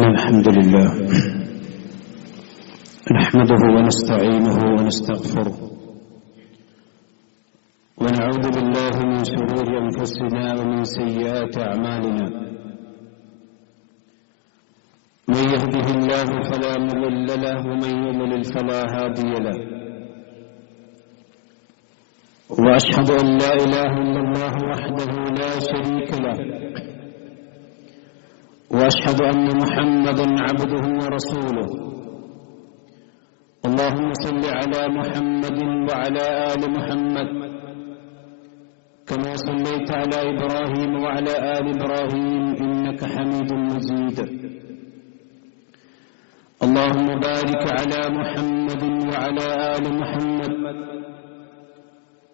إن الحمد لله نحمده ونستعينه ونستغفره ونعوذ بالله من شرور أنفسنا ومن سيئات أعمالنا من يهده الله فلا مضل له ومن يضلل فلا هادي له وأشهد أن لا إله إلا الله وحده لا شريك له وأشهد أن محمدا عبده ورسوله اللهم صل على محمد وعلى آل محمد كما صليت على إبراهيم وعلى آل إبراهيم إنك حميد مجيد اللهم بارك على محمد وعلى آل محمد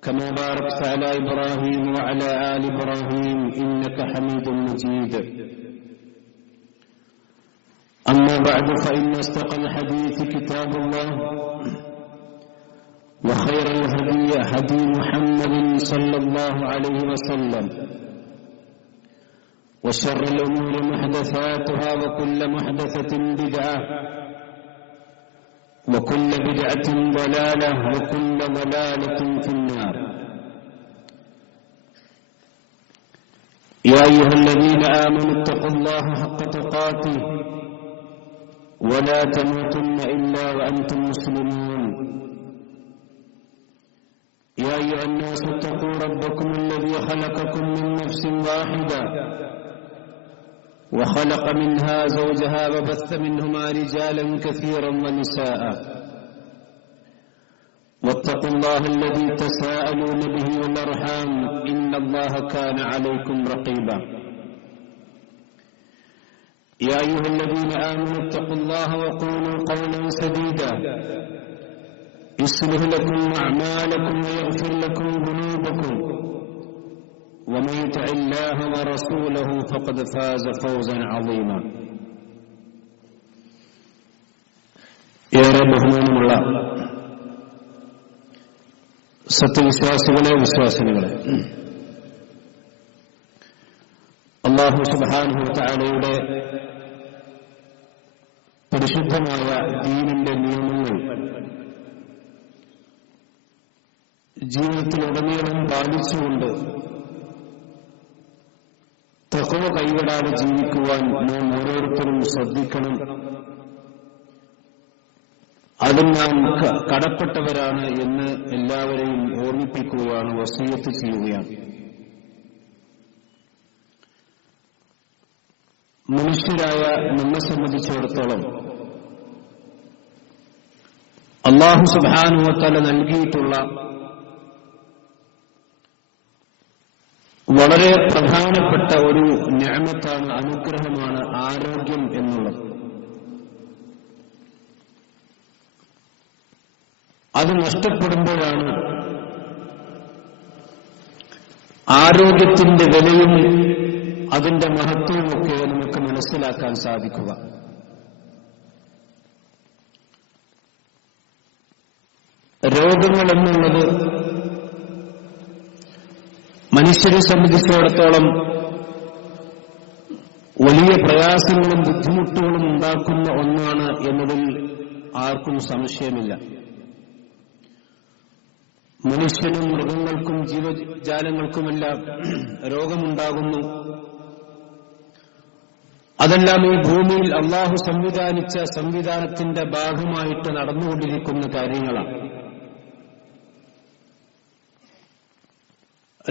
كما باركت على إبراهيم وعلى آل إبراهيم إنك حميد مجيد أما بعد فإن أصدق الحديث كتاب الله وخير الهدي هدي محمد صلى الله عليه وسلم وشر الأمور محدثاتها وكل محدثة بدعة وكل بدعة ضلالة وكل ضلالة في النار يا أيها الذين آمنوا اتقوا الله حق تقاته ولا تموتن إلا وأنتم مسلمون يا أيها الناس اتقوا ربكم الذي خلقكم من نفس واحدة وخلق منها زوجها وبث منهما رجالا كثيرا ونساء واتقوا الله الذي تساءلون به والأرحام إن الله كان عليكم رقيبا يا أيها الذين آمنوا اتقوا الله وقولوا قولا سديدا يصلح لكم أعمالكم ويغفر لكم ذنوبكم ومن يطع الله ورسوله فقد فاز فوزا عظيما ഏറെ ബഹുമാനമുള്ള സത്യവിശ്വാസികളെ വിശ്വാസിനികളെ അല്ലാഹു സുബ്ഹാനഹു വ തആലയുടെ പരിശുദ്ധമായ ദീനിന്റെ നിയമങ്ങൾ ജീവിതത്തിലുടനീളം പാലിച്ചുകൊണ്ട് തഖ്വ കൈവിടാതെ ജീവിക്കുവാൻ നാം ഓരോരുത്തരും ശ്രദ്ധിക്കണം. അതിൽ നാം കടപ്പെട്ടവരാണ് എന്ന് എല്ലാവരെയും ഓർമ്മിപ്പിക്കുകയാണ്, വസിയത്ത് ചെയ്യുകയാണ്. മനുഷ്യരായ നമ്മെ സംബന്ധിച്ചിടത്തോളം അല്ലാഹു സുബ്ഹാനഹു വ തആല നൽകിയിട്ടുള്ള വളരെ പ്രധാനപ്പെട്ട ഒരു നിഅമത്താണ്, അനുഗ്രഹമാണ് ആരോഗ്യം എന്നുള്ളത്. അത് നഷ്ടപ്പെടുമ്പോഴാണ് ആരോഗ്യത്തിന്റെ വിലയും അതിന്റെ മഹത്വവുമൊക്കെ നമുക്ക് മനസ്സിലാക്കാൻ സാധിക്കുക. രോഗങ്ങൾ എന്നുള്ളത് മനുഷ്യരെ സംബന്ധിച്ചിടത്തോളം വലിയ പ്രയാസങ്ങളും ബുദ്ധിമുട്ടുകളും ഉണ്ടാക്കുന്ന ഒന്നാണ് എന്നതിൽ ആർക്കും സംശയമില്ല. മനുഷ്യനും മൃഗങ്ങൾക്കും ജീവജാലങ്ങൾക്കുമെല്ലാം രോഗമുണ്ടാകുന്നു. അതെല്ലാം ഈ ഭൂമിയിൽ അല്ലാഹു സംവിധാനിച്ച സംവിധാനത്തിന്റെ ഭാഗമായിട്ട് നടന്നുകൊണ്ടിരിക്കുന്ന കാര്യങ്ങളാണ്.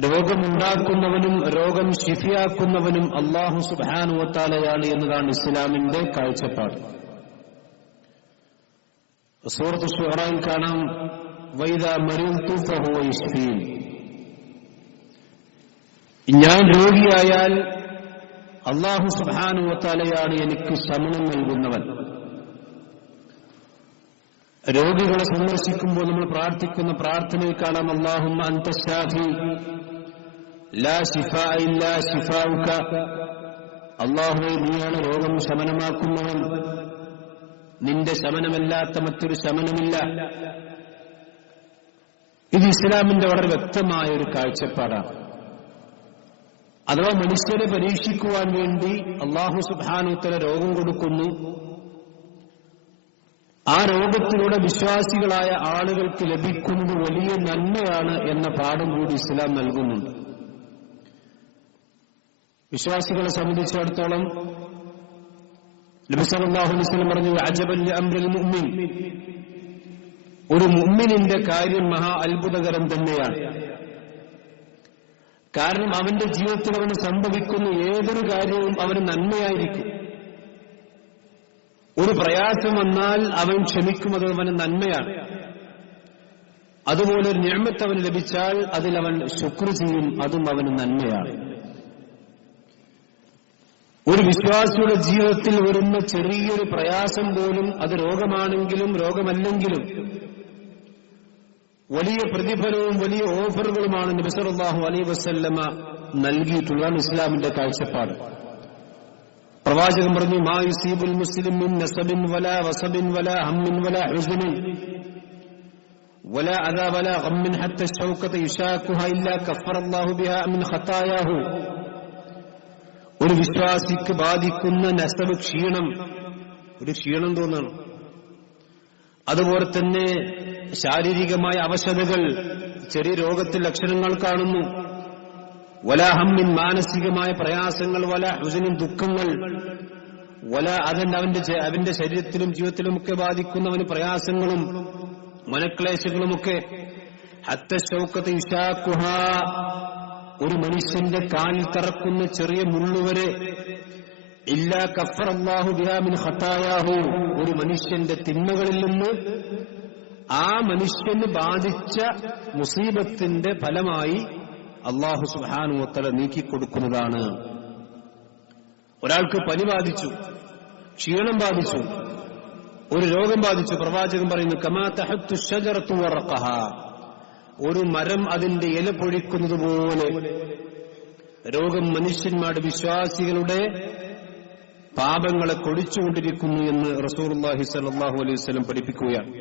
രോഗമുണ്ടാക്കുന്നവനും രോഗം ശിഫിയാക്കുന്നവനും അല്ലാഹു സുബ്ഹാനഹു വ തആലയാണ് എന്നതാണ് ഇസ്ലാമിന്റെ കാഴ്ചപ്പാട്. സൂറത്ത് ശുഅറയിൽ കാണാം, വൈദാ മരിൽതു ഫഹുവ യശ്ഫീൻ. ഞാൻ രോഗിയായാൽ അല്ലാഹു സുബ്ഹാനഹു വ തആലയാണ് എനിക്ക് ശമനം നൽകുന്നവൻ. രോഗികളെ സന്ദർശിക്കുമ്പോൾ നമ്മൾ പ്രാർത്ഥിക്കുന്ന പ്രാർത്ഥനയിൽ കാണാം, അല്ലാഹുമ്മ അൻത ശാഫി ലാ ശിഫാഅ ഇല്ലാ ശിഫാഉക. അല്ലാഹുവേ, നീയാണ് രോഗം ശമനമാക്കുന്നവൻ, നിന്റെ ശമനമല്ലാത്ത മറ്റൊരു ശമനമില്ല. ഇത് ഇസ്ലാമിന്റെ വളരെ വ്യക്തമായ ഒരു കാഴ്ചപ്പാടാണ്. അഥവാ മനുഷ്യനെ പരീക്ഷിക്കുവാൻ വേണ്ടി അല്ലാഹു സുബ്ഹാനഹു വ തആല രോഗം കൊടുക്കുന്നു. ആ രോഗത്തിലൂടെ വിശ്വാസികളായ ആളുകൾക്ക് ലഭിക്കുന്നത് വലിയ നന്മയാണ് എന്ന പാഠം കൂടി ഇസ്ലാം നൽകുന്നുണ്ട്. വിശ്വാസികളെ സംബന്ധിച്ചിടത്തോളം നബി സല്ലല്ലാഹു അലൈഹി വസല്ലം പറഞ്ഞു, അജബൻ ലിഅംറിൽ മുഅ്മിൻ, ഒരു മുഅ്മിനിന്റെ കാര്യം മഹാ അത്ഭുതകരം തന്നെയാണ്. കാരണം അവന്റെ ജീവിതത്തിൽ അവന് സംഭവിക്കുന്ന ഏതൊരു കാര്യവും അവന് നന്മയായിരിക്കും. ഒരു പ്രയാസം വന്നാൽ അവൻ ക്ഷമിക്കും, അത് അവന് നന്മയാണ്. അതുപോലെ ഒരു നിഅമത്ത് അവന് ലഭിച്ചാൽ അതിൽ അവൻ ശുക്ർ ചെയ്യും, അതും അവന് നന്മയാണ്. ഒരു വിശ്വാസിയുടെ ജീവിതത്തിൽ വരുന്ന ചെറിയൊരു പ്രയാസം പോലും, അത് രോഗമാണെങ്കിലും രോഗമല്ലെങ്കിലും, വലിയ പ്രതിഫലവും വലിയ ഓഫറുകളുമാണ് നബി സല്ലല്ലാഹു അലൈഹി വസല്ലമ നൽകിയിട്ടുള്ളതാണ് ഇസ്ലാമിന്റെ കാഴ്ചപ്പാട്. പ്രവാചകൻ പറഞ്ഞു, മാ യുസീബുൽ മുസ്ലിം മിൻ നസബിൻ വലാ വസബിൻ വലാ ഹമ്മിൻ വലാ ഹുസ്നിൻ വലാ അദാ വലാ ഗമ്മിൻ ഹത്താ ശൗകത യുശാഖുഹാ ഇല്ലാ കഫറല്ലാഹു ബിഹാ മിൻ ഖതായാഹു. ഒരു വിശ്വാസിക്ക് ബാധിക്കുന്ന നസബ്, ക്ഷീണം, ഒരു ക്ഷീണം തോന്നണം. അതുപോലെ തന്നെ ശാരീരികമായ അവശതകൾ, ചെറിയ രോഗത്തിൽ ലക്ഷണങ്ങൾ കാണുന്നു. വലാ ഹമ്മിൻ, മാനസികമായ പ്രയാസങ്ങൾ, വലാ ഹുസ്നിൻ, ദുഃഖങ്ങൾ, വലാ അവന്റെ ശരീരത്തിലും ജീവിതത്തിലുമൊക്കെ ബാധിക്കുന്നവന് പ്രയാസങ്ങളും മനക്ലേശങ്ങളുമൊക്കെ. ഹത്ത ശൗകത യുശാഖുഹാ, ഒരു മനുഷ്യന്റെ കാലിൽ തറക്കുന്ന ചെറിയ മുള്ളുവരെ. ഇല്ലാ കഫറല്ലാഹു ബിഹാ മിൻ ഖതായാഹു, ഒരു മനുഷ്യന്റെ തിന്മകളിൽ നിന്ന് ആ മനുഷ്യന് ബാധിച്ച മുസീബത്തിന്റെ ഫലമായി അല്ലാഹു സുബ്ഹാനഹു വ തആല നീക്കിക്കൊടുക്കുന്നതാണ്. ഒരാൾക്ക് പനി ബാധിച്ചു, ക്ഷീണം ബാധിച്ചു, ഒരു രോഗം ബാധിച്ചു. പ്രവാചകൻ പറയുന്നു, കമാ തഹത്തു ശജറത്തു വറഖഹാ, ഒരു മരം അതിന്റെ ഇല പൊഴിക്കുന്നത് പോലെ രോഗം മനുഷ്യന്മാരുടെ, വിശ്വാസികളുടെ പാപങ്ങളെ കൊടിച്ചുകൊണ്ടിരിക്കുന്നു എന്ന് റസൂലുള്ളാഹി സ്വല്ലല്ലാഹു അലൈഹി വസല്ലം പഠിപ്പിക്കുകയാണ്.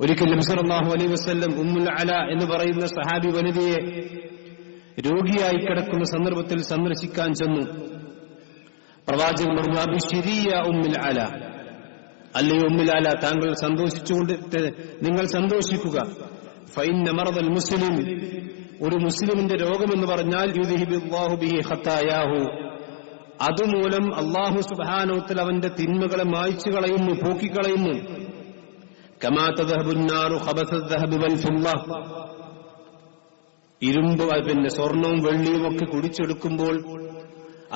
ഒരിക്കൽ നബി സല്ലല്ലാഹു അലൈഹി വസല്ലം ഉമ്മുൽ അല എന്ന് പറയുന്ന സഹാബി വനിതയെ രോഗിയായി കിടക്കുന്ന സന്ദർഭത്തിൽ സന്ദർശിക്കാൻ ചെന്നു. പ്രവാചകൻ പറഞ്ഞു, അബ്ശിരിയ ഉമ്മുൽ അല, അല്ലയോ ഉമ്മുൽ അല, താങ്കൾ സന്തോഷിച്ചുകൊണ്ട് നിങ്ങൾ സന്തോഷിക്കുക. ഫഇന്ന മറദൽ മുസ്ലിം, ഒരു മുസ്ലിമിന്റെ രോഗമെന്ന് പറഞ്ഞാൽ യുദ്ഹിബുല്ലാഹു ബിഹി ഖതായാഹു, അതുമൂലം അല്ലാഹു സുബ്ഹാനഹു വ തആല അവന്റെ തിന്മകളെ മായ്ച്ചു കളയുന്നു, പോക്കിക്കളയുന്നു. കമാ തദ്ഹബുൻ നാറു ഖബസൽ ദഹബി വൽ ഫിദ്ദ, ഇരുമ്പ്, പിന്നെ സ്വർണവും വെള്ളിയും ഒക്കെ കുടിച്ചെടുക്കുമ്പോൾ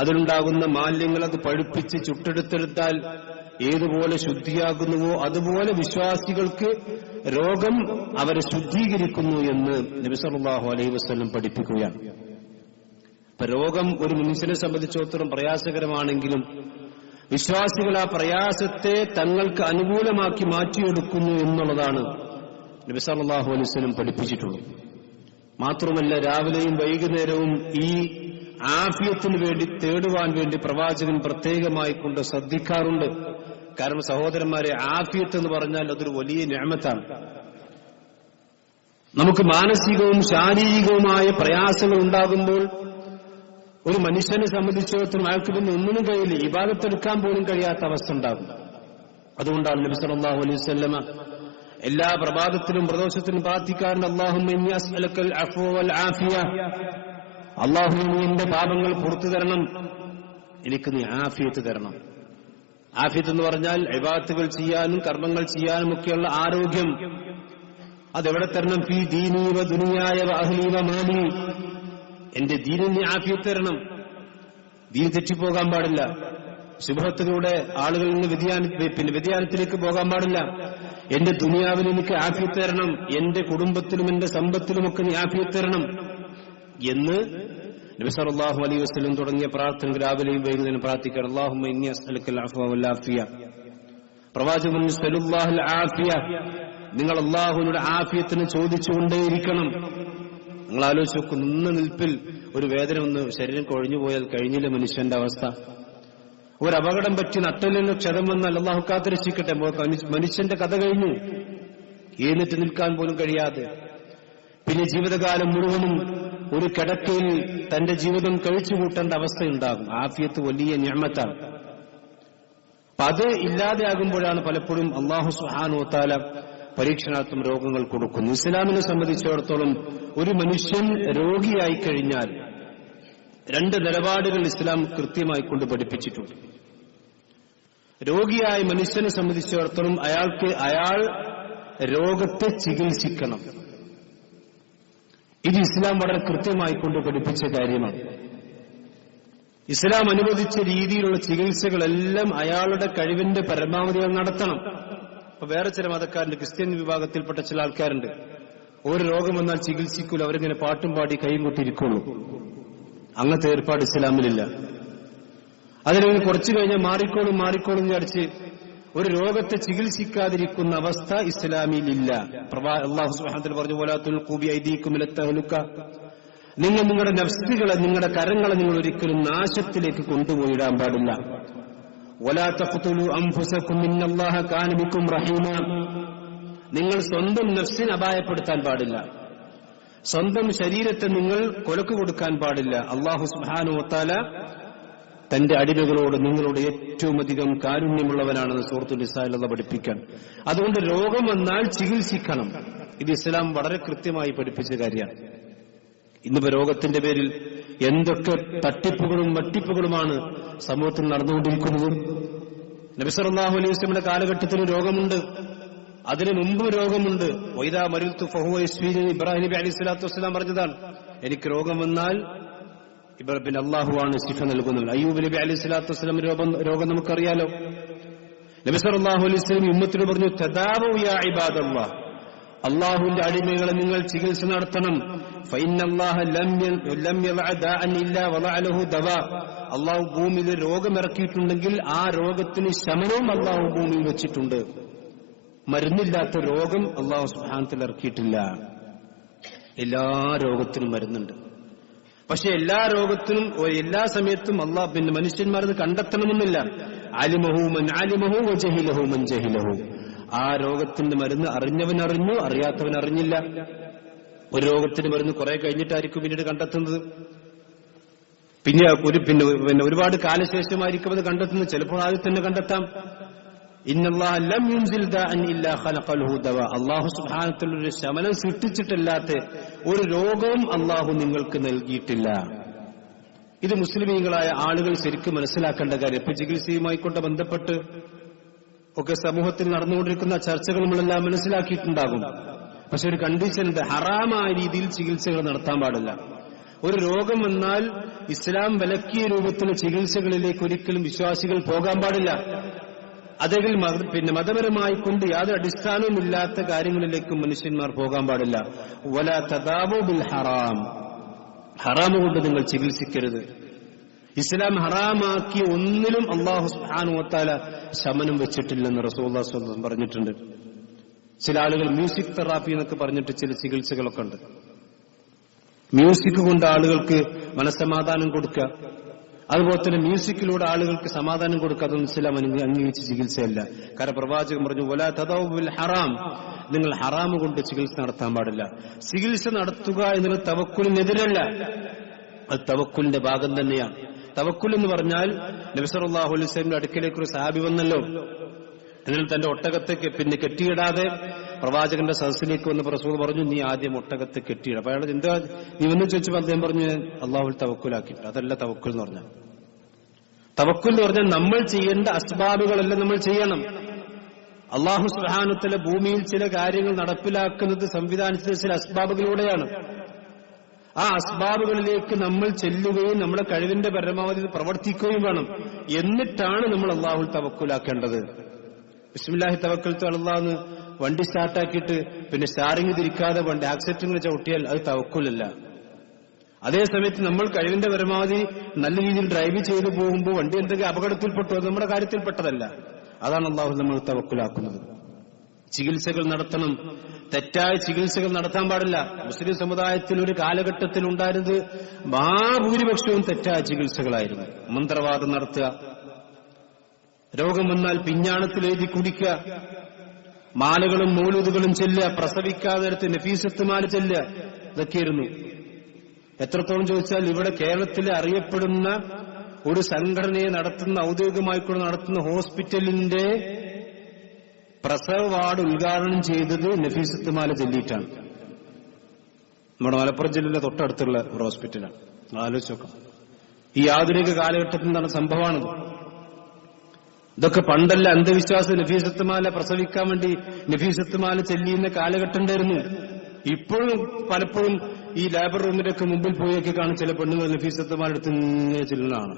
അതിലുണ്ടാകുന്ന മാലിന്യങ്ങൾ അത് പഴുപ്പിച്ച് ചുട്ടെടുത്തെടുത്താൽ ഏതുപോലെ ശുദ്ധിയാകുന്നുവോ അതുപോലെ വിശ്വാസികൾക്ക് രോഗം അവരെ ശുദ്ധീകരിക്കുന്നു എന്ന് നബി സല്ലല്ലാഹു അലൈഹി വസല്ലം പഠിപ്പിക്കുകയാണ്. അപ്പൊ രോഗം ഒരു മനുഷ്യനെ സംബന്ധിച്ചിടത്തോളം പ്രയാസകരമാണെങ്കിലും വിശ്വാസികൾ ആ പ്രയാസത്തെ തങ്ങൾക്ക് അനുകൂലമാക്കി മാറ്റിയെടുക്കുന്നു എന്നുള്ളതാണ് നബി സല്ലല്ലാഹു അലൈഹി വസല്ലം പഠിപ്പിച്ചിട്ടുള്ളത്. മാത്രമല്ല, രാവിലെയും വൈകുന്നേരവും ഈ ആഫിയത്തിന് വേണ്ടി തേടുവാൻ വേണ്ടി പ്രവാചകൻ പ്രത്യേകമായി കൊണ്ട് ശ്രദ്ധിക്കാറുണ്ട്. കാരണം സഹോദരന്മാരെ, ആഫിയത്ത് എന്ന് പറഞ്ഞാൽ അതൊരു വലിയ നിഅമത്താണ്. നമുക്ക് മാനസികവും ശാരീരികവുമായ പ്രയാസങ്ങൾ ഉണ്ടാകുമ്പോൾ ഒരു മനുഷ്യനെ സംബന്ധിച്ചിടത്തോളം അയാൾക്ക് പിന്നെ ഒന്നിനും കഴിയില്ല, ഇബാദത്തെടുക്കാൻ പോലും കഴിയാത്ത അവസ്ഥ ഉണ്ടാകും. അതുകൊണ്ടാണ് നബി സല്ലല്ലാഹു അലൈഹി വസല്ലമ എല്ലാ പ്രഭാതത്തിലും പ്രദോഷത്തിലും പ്രാർത്ഥിക്കാറുണ്ട്, അല്ലാഹുമ്മ ഇന്നി അസ്അലുക്കൽ അഫ്വ വൽ ആഫിയ, അല്ലാഹുവേ നീ എന്റെ പാപങ്ങൾ പുറത്തു തരണം, എനിക്ക് നീ ആഫിയത്ത് തരണം. ആഫിയത്ത് എന്ന് പറഞ്ഞാൽ ഇബാദത്തുകൾ ചെയ്യാനും കർമ്മങ്ങൾ ചെയ്യാനും ഒക്കെയുള്ള ആരോഗ്യം. അതെവിടെ തരണം? ഫീ ദീനി വ ദുനിയായ വ അഹ്ലി വ മാലി, എന്റെ ദീനിന് ആഫിയത്ത് തരണം. ദീൻ തെറ്റിപ്പോകാൻ പാടില്ല. ശുഭത്തിലൂടെ ആളുകളിൽ നിന്ന് വ്യതിയാനത്തിലേക്ക് പോകാൻ പാടില്ല. എന്റെ ദുനിയാവിൽ എനിക്ക് ആഫിയത്ത് തരണം, എന്റെ കുടുംബത്തിലും എന്റെ സമ്പത്തിലുമൊക്കെ നീ ആഫിയത്ത് തരണം എന്ന് നബി സല്ലല്ലാഹു അലൈഹി വസല്ലം തുടങ്ങിയ പ്രാർത്ഥന രാവിലെയും വൈകുന്നേരം പ്രാർത്ഥിക്കണം. അല്ലാഹുമ്മ ഇന്നി അസ്അലുക്കൽ അഫ്വ വൽ ആഫിയ. പ്രവാചകൻ സല്ലല്ലാഹു ആഫിയ, നിങ്ങൾ അല്ലാഹുവിനോട് ആഫിയത്തിന് ചോദിച്ചുകൊണ്ടേയിരിക്കണം. നിങ്ങൾ ആലോചിച്ച് നോക്കൂ, നിന്ന നിൽപ്പിൽ ഒരു വേദന ഒന്ന് ശരീരം കൊഴിഞ്ഞു പോയാൽ കഴിഞ്ഞില്ല മനുഷ്യന്റെ അവസ്ഥ. ഒരു അപകടം പറ്റി നട്ടലിന് ക്ഷതം വന്നാൽ അല്ലാഹു കാത്തുരക്ഷിക്കട്ടെ, മനുഷ്യന്റെ കഥ കഴിഞ്ഞു. എഴുന്നേറ്റ് നിൽക്കാൻ പോലും കഴിയാതെ, പിന്നെ ജീവിതകാലം മുഴുവനും ഒരു കിടക്കയിൽ തന്റെ ജീവിതം കഴിച്ചുകൂട്ടേണ്ട അവസ്ഥയുണ്ടാകും. ആഫിയത്ത് വലിയ നിഅമത്താണ്. അത് ഇല്ലാതെയാകുമ്പോഴാണ് പലപ്പോഴും അല്ലാഹു സുബ്ഹാനഹു വ തആല പരീക്ഷണാർത്ഥം രോഗങ്ങൾ കൊടുക്കുന്നു. ഇസ്ലാമിനെ സംബന്ധിച്ചിടത്തോളം ഒരു മനുഷ്യൻ രോഗിയായി കഴിഞ്ഞാൽ 2 നിലപാടുകൾ ഇസ്ലാം കൃത്യമായി കൊണ്ട് പഠിപ്പിച്ചിട്ടുണ്ട്. രോഗിയായ മനുഷ്യനെ സംബന്ധിച്ചിടത്തോളം അയാൾ രോഗത്തെ ചികിത്സിക്കണം. ഇത് ഇസ്ലാം വളരെ കൃത്യമായി കൊണ്ട് പഠിപ്പിച്ച കാര്യമാണ്. ഇസ്ലാം അനുവദിച്ച രീതിയിലുള്ള ചികിത്സകളെല്ലാം അയാളുടെ കഴിവിന്റെ പരമാവധി നടത്തണം. അപ്പൊ വേറെ ചില മതക്കാരുണ്ട്, ക്രിസ്ത്യൻ വിഭാഗത്തിൽപ്പെട്ട ചില ആൾക്കാരുണ്ട്, ഒരു രോഗം വന്നാൽ ചികിത്സിക്കൂല, അവരിങ്ങനെ പാട്ടും പാടി കൈയും കൊട്ടിരിക്കുള്ളൂ. അങ്ങനത്തെ ഏർപ്പാട് ഇസ്ലാമിലില്ല. അതിന് കുറച്ചു കഴിഞ്ഞാൽ മാറിക്കോളും വിചാരിച്ച് ഒരു രോഗത്തെ ചികിത്സിക്കാതിരിക്കുന്ന അവസ്ഥ ഇസ്ലാമിലില്ല. അല്ലാഹു സുബ്ഹാനഹു വ തആല പറഞ്ഞു, വലാ തുൽഖൂ ബിഐദീകും ഇല തഹ്ലുക, നിങ്ങൾ നിങ്ങളുടെ നഫ്സുകളെ, നിങ്ങളുടെ കരങ്ങളെ നിങ്ങൾ ഒരിക്കലും നാശത്തിലേക്ക് കൊണ്ടുപോയിടാൻ പാടില്ല. വലാ തഖ്തുലൂ അൻഫുസകും ഇന്നല്ലാഹ കാന ബികും റഹീമ, നിങ്ങൾ സ്വന്തം നഫ്സിനെ അപായപ്പെടുത്താൻ പാടില്ല. സ്വന്തം ശരീരത്തെ നിങ്ങൾ കൊലക്ക് കൊടുക്കാൻ പാടില്ല. അല്ലാഹു സുബ്ഹാനഹു വ തആല തന്റെ അടിമകളോട് നിങ്ങളോട് ഏറ്റവും അധികം കാരുണ്യമുള്ളവനാണെന്ന് സൂറത്തുൽ നിസായിൽ അല്ലാഹു പഠിപ്പിക്കാൻ. അതുകൊണ്ട് രോഗം വന്നാൽ ചികിത്സിക്കണം. ഇത് ഇസ്ലാം വളരെ കൃത്യമായി പഠിപ്പിച്ച കാര്യമാണ്. ഇന്നിപ്പോ രോഗത്തിന്റെ പേരിൽ എന്തൊക്കെ തട്ടിപ്പുകളും വട്ടിപ്പുകളുമാണ് സമൂഹത്തിൽ നടന്നുകൊണ്ടിരിക്കുന്നത്. നബി സല്ലല്ലാഹു അലൈഹി വസല്ലമയുടെ കാലഘട്ടത്തിൽ രോഗമുണ്ട്, അതിനു മുമ്പ് രോഗമുണ്ട്. വൈദാ മരിൽതു ഫഹുവ യശ്ഫീനി, ഇബ്രാഹിം നബി അലൈഹി സ്വലാത്തു വസ്സലാം പറഞ്ഞതാണ്, എനിക്ക് രോഗം വന്നാൽ ഇബ്രാഹിം അല്ലാഹുവാണ് ശിഫ നൽകുന്നത്. അയ്യൂബ് നബി അലൈഹി സ്വലാത്തു വസ്സലാം രോഗം നമുക്കറിയാലോ. നബി സല്ലല്ലാഹു അലൈഹി വസല്ലം ഉമ്മത്തിനോട് പറഞ്ഞു, തദാവൂ യാ ഇബാദല്ലാഹ്, അള്ളാഹുവിന്റെ അടിമകളെ നിങ്ങൾ ചികിത്സ നടത്തണം. ഫഇന്നല്ലാഹ ലം യദഅ ദാഅൻ ഇല്ലാ വദഅ ലഹു ദവാ, അള്ളാഹു ഭൂമിയിൽ രോഗമിറക്കിയിട്ടുണ്ടെങ്കിൽ ആ രോഗത്തിന് ശമനവും അള്ളാഹു ഭൂമിയിൽ വെച്ചിട്ടുണ്ട്. മരുന്നില്ലാത്ത രോഗം അള്ളാഹു സുബ്ഹാനഹു വ തആല ഇറക്കിയിട്ടില്ല. എല്ലാ രോഗത്തിനും മരുന്നുണ്ട്. പക്ഷെ എല്ലാ രോഗത്തിനും എല്ലാ സമയത്തും മനുഷ്യന്മാരത് കണ്ടെത്തണമെന്നില്ല. അലിമഹു മൻ അലിമഹു വജഹിലഹു മൻ ജഹിലഹു, ആ രോഗത്തിന്റെ മരുന്ന് അറിഞ്ഞവൻ അറിഞ്ഞു, അറിയാത്തവൻ അറിഞ്ഞില്ല. ഒരു രോഗത്തിന് മരുന്ന് കുറെ കഴിഞ്ഞിട്ടായിരിക്കും പിന്നീട് കണ്ടെത്തുന്നത്. പിന്നെ ഒരുപാട് കാലശേഷമായിരിക്കും അത് കണ്ടെത്തുന്നത്. ചിലപ്പോൾ ആദ്യം തന്നെ കണ്ടെത്താം. ഇന്നല്ലാഹ ലം യുൻസിൽ ദാഅൻ ഇല്ലാ ഖലഖലഹു ദവാ, അല്ലാഹു സുബ്ഹാനഹു വ തആല ഒരു ശമനം സൃഷ്ടിച്ചിട്ടില്ലാത്ത ഒരു രോഗവും അല്ലാഹു നിങ്ങൾക്ക് നൽകിയിട്ടില്ല. ഇത് മുസ്ലിമീങ്ങളായ ആളുകൾ ശരിക്കും മനസ്സിലാക്കേണ്ട കാര്യം. ഇപ്പൊ ചികിത്സയുമായി കൊണ്ട് ബന്ധപ്പെട്ട് ഒക്കെ സമൂഹത്തിൽ നടന്നുകൊണ്ടിരിക്കുന്ന ചർച്ചകൾ നമ്മളെല്ലാം മനസ്സിലാക്കിയിട്ടുണ്ടാകും. പക്ഷെ ഒരു കണ്ടീഷൻ ഉണ്ട്, ഹറാമായ രീതിയിൽ ചികിത്സകൾ നടത്താൻ പാടില്ല. ഒരു രോഗം വന്നാൽ ഇസ്ലാം വിലക്കിയ രൂപത്തിലുള്ള ചികിത്സകളിലേക്ക് ഒരിക്കലും വിശ്വാസികൾ പോകാൻ പാടില്ല. അതെങ്കിൽ മതപരമായി കൊണ്ട് യാതൊരു അടിസ്ഥാനവുമില്ലാത്ത കാര്യങ്ങളിലേക്കും മനുഷ്യന്മാർ പോകാൻ പാടില്ല. വലാ തദാവൂ ബിൽ ഹറാം, ഹറാമ് കൊണ്ട് നിങ്ങൾ ചികിത്സിക്കരുത്. ഇസ്ലാം ഹറാമാക്കിയ ഒന്നിലും അല്ലാഹു സുബ്ഹാനഹു വ തആല ശമനം വെച്ചിട്ടില്ലെന്ന് റസൂലുള്ളാഹി സ്വല്ലല്ലാഹു അലൈഹി വസല്ലം പറഞ്ഞിട്ടുണ്ട്. ചില ആളുകൾ മ്യൂസിക് തെറാപ്പി എന്നൊക്കെ പറഞ്ഞിട്ട് ചില ചികിത്സകളൊക്കെ ഉണ്ട്. മ്യൂസിക് കൊണ്ട് ആളുകൾക്ക് മനസ്സമാധാനം കൊടുക്കുക, അതുപോലെ തന്നെ മ്യൂസിക്കിലൂടെ ആളുകൾക്ക് സമാധാനം കൊടുക്കുക, അതൊന്നും ഇസ്ലാം അംഗീകരിച്ച ചികിത്സയല്ല. കാരണം പ്രവാചകൻ പറഞ്ഞു, വലാ തദൗ ബിൽ ഹറാം, നിങ്ങൾ ഹറാമ് കൊണ്ട് ചികിത്സ നടത്താൻ പാടില്ല. ചികിത്സ നടത്തുക എന്നുള്ളത് തവക്കുലിനെതിരല്ല, അത് തവക്കുലിന്റെ ഭാഗം തന്നെയാണ്. തവക്കുൽ എന്ന് പറഞ്ഞാൽ നബി സല്ലല്ലാഹു അലൈഹി വസല്ലമയുടെ അടുക്കലേക്ക് ഒരു സഹാബി വന്നല്ലോ, എന്നാൽ തന്റെ ഒട്ടകത്തെ കെട്ടിയിടാതെ പ്രവാചകന്റെ സദസ്സിലേക്ക് വന്ന് റസൂൽ പറഞ്ഞു, നീ ആദ്യം ഒട്ടകത്തെ കെട്ടിയിട. അപ്പൊ അയാൾ എന്താ നീ വന്ന് ചോദിച്ചപ്പോൾ അദ്ദേഹം പറഞ്ഞു, അള്ളാഹുൽ തവക്കുലാക്കിയിട്ട്. അതല്ല തവക്കുൽ എന്ന് പറഞ്ഞാൽ. തവക്കുൽ എന്ന് പറഞ്ഞാൽ നമ്മൾ ചെയ്യേണ്ട അസ്ബാബുകളെല്ലാം നമ്മൾ ചെയ്യണം. അള്ളാഹു സുബ്ഹാനഹു വ തആല ഭൂമിയിൽ ചില കാര്യങ്ങൾ നടപ്പിലാക്കുന്നത് സംവിധാനിച്ചത് ചില അസ്ബാബുകളിലൂടെയാണ്. ആ അസ്ബാബുകളിലേക്ക് നമ്മൾ ചെല്ലുകയും നമ്മുടെ കഴിവിന്റെ പരമാവധി പ്രവർത്തിക്കുകയും വേണം. എന്നിട്ടാണ് നമ്മൾ അള്ളാഹുൽ തവക്കുലാക്കേണ്ടത്. ബിസ്മില്ലാഹി തവക്കൽതു അലല്ലാഹ് വണ്ടി സ്റ്റാർട്ടാക്കിയിട്ട് പിന്നെ സ്റ്റാറിംഗ് തിരിക്കാതെ വണ്ടി ആക്സിഡന്റുകൾ ചവിട്ടിയാൽ അത് തവക്കുലല്ല. അതേസമയത്ത് നമ്മൾ കഴിവിന്റെ പരമാവധി നല്ല രീതിയിൽ ഡ്രൈവ് ചെയ്തു പോകുമ്പോൾ വണ്ടി എന്തെങ്കിലും അപകടത്തിൽപ്പെട്ടു, അത് നമ്മുടെ കാര്യത്തിൽപ്പെട്ടതല്ല. അതാണ് അള്ളാഹു നമ്മൾ തവക്കുലാക്കുന്നത്. ചികിത്സകൾ നടത്തണം, തെറ്റായ ചികിത്സകൾ നടത്താൻ പാടില്ല. മുസ്ലിം സമുദായത്തിൽ ഒരു കാലഘട്ടത്തിൽ ഉണ്ടായിരുന്നത് മഹാഭൂരിപക്ഷവും തെറ്റായ ചികിത്സകളായിരുന്നു. മന്ത്രവാദം നടത്തുക, രോഗം വന്നാൽ പിഞ്ഞാണത്തിൽ എഴുതി കുടിക്കുക, മാലകളും മൗലൂദുകളും ചെല്ലുക, പ്രസവിക്കാതെ എടുത്ത് നഫീസത്ത് മാല ചെല്ലുക, ഇതൊക്കെയായിരുന്നു. എത്രത്തോളം ചോദിച്ചാൽ ഇവിടെ കേരളത്തിലെ അറിയപ്പെടുന്ന ഒരു സംഘടനയെ നടത്തുന്ന ഔദ്യോഗികമായിക്കൊണ്ട് നടത്തുന്ന ഹോസ്പിറ്റലിന്റെ പ്രസവ വാർഡ് ഉദ്ഘാടനം ചെയ്തത് നഫീസത്ത് മാല ചൊല്ലിയിട്ടാണ്. നമ്മുടെ മലപ്പുറം ജില്ലയിലെ തൊട്ടടുത്തുള്ള ഒരു ഹോസ്പിറ്റലാണ്. ആലോചിച്ച് നോക്കാം. ഈ ആധുനിക കാലഘട്ടത്തിൽ നടന്ന സംഭവമാണിത്. ഇതൊക്കെ പണ്ടല്ല അന്ധവിശ്വാസം. നഫീസത്ത് മാല പ്രസവിക്കാൻ വേണ്ടി നഫീസത്ത് മാല ചെല്ലിയുന്ന കാലഘട്ടം ഉണ്ടായിരുന്നു. ഇപ്പോഴും പലപ്പോഴും ഈ ലേബർ റൂമിന്റെയൊക്കെ മുമ്പിൽ പോയൊക്കെ കാണും ചില പെണ്ണുങ്ങൾ നഫീസത്ത് മാല എടുത്ത് ഇങ്ങനെ ചെല്ലുന്നതാണ്.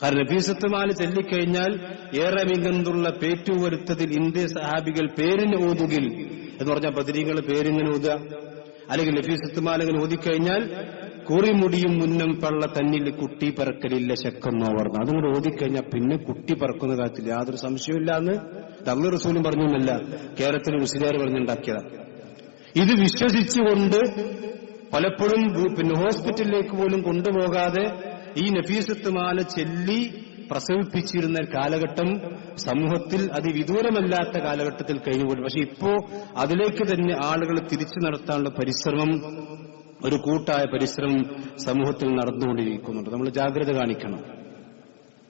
കാരണം നഫീസത്ത് മാല ചൊല്ലിക്കഴിഞ്ഞാൽ ഏറെ മികന്തുള്ള പേറ്റുവരുത്തതിൽ ഇന്ത്യ സഹാബികൾ പേരിന് ഓതുകിൽ എന്ന് പറഞ്ഞാൽ ബദരീങ്ങൾ പേരിങ്ങനെ ഓതുക, അല്ലെങ്കിൽ നഫീസത്ത് മാല ഇങ്ങനെ ഓതിക്കഴിഞ്ഞാൽ കുറിമുടിയും മുന്നം പള്ള തന്നിൽ കുട്ടി പറക്കലില്ല ശക്കെന്നോവർന്ന്. അതുകൊണ്ട് ഓതിക്കഴിഞ്ഞാൽ പിന്നെ കുട്ടി പറക്കുന്ന കാര്യത്തിൽ യാതൊരു സംശയമില്ല എന്ന് അല്ലാഹു റസൂലും പറഞ്ഞൊന്നല്ല, കേരളത്തിലെ മുസ്ലിയാർ പറഞ്ഞുണ്ടാക്കിയതാണ്. ഇത് വിശ്വസിച്ചുകൊണ്ട് പലപ്പോഴും പിന്നെ ഹോസ്പിറ്റലിലേക്ക് പോലും കൊണ്ടുപോകാതെ ഈ നഫീസത്ത് മാല ചൊല്ലി പ്രസവിപ്പിച്ചിരുന്ന കാലഘട്ടം സമൂഹത്തിൽ അതിവിദൂരമല്ലാത്ത കാലഘട്ടത്തിൽ കഴിഞ്ഞുപോയി. പക്ഷെ ഇപ്പോ അതിലേക്ക് തന്നെ ആളുകൾ തിരിച്ചു നടത്താനുള്ള പരിശ്രമം, ഒരു കൂട്ടായ പരിശ്രമം സമൂഹത്തിൽ നടന്നുകൊണ്ടിരിക്കുന്നുണ്ട്. നമ്മൾ ജാഗ്രത കാണിക്കണം.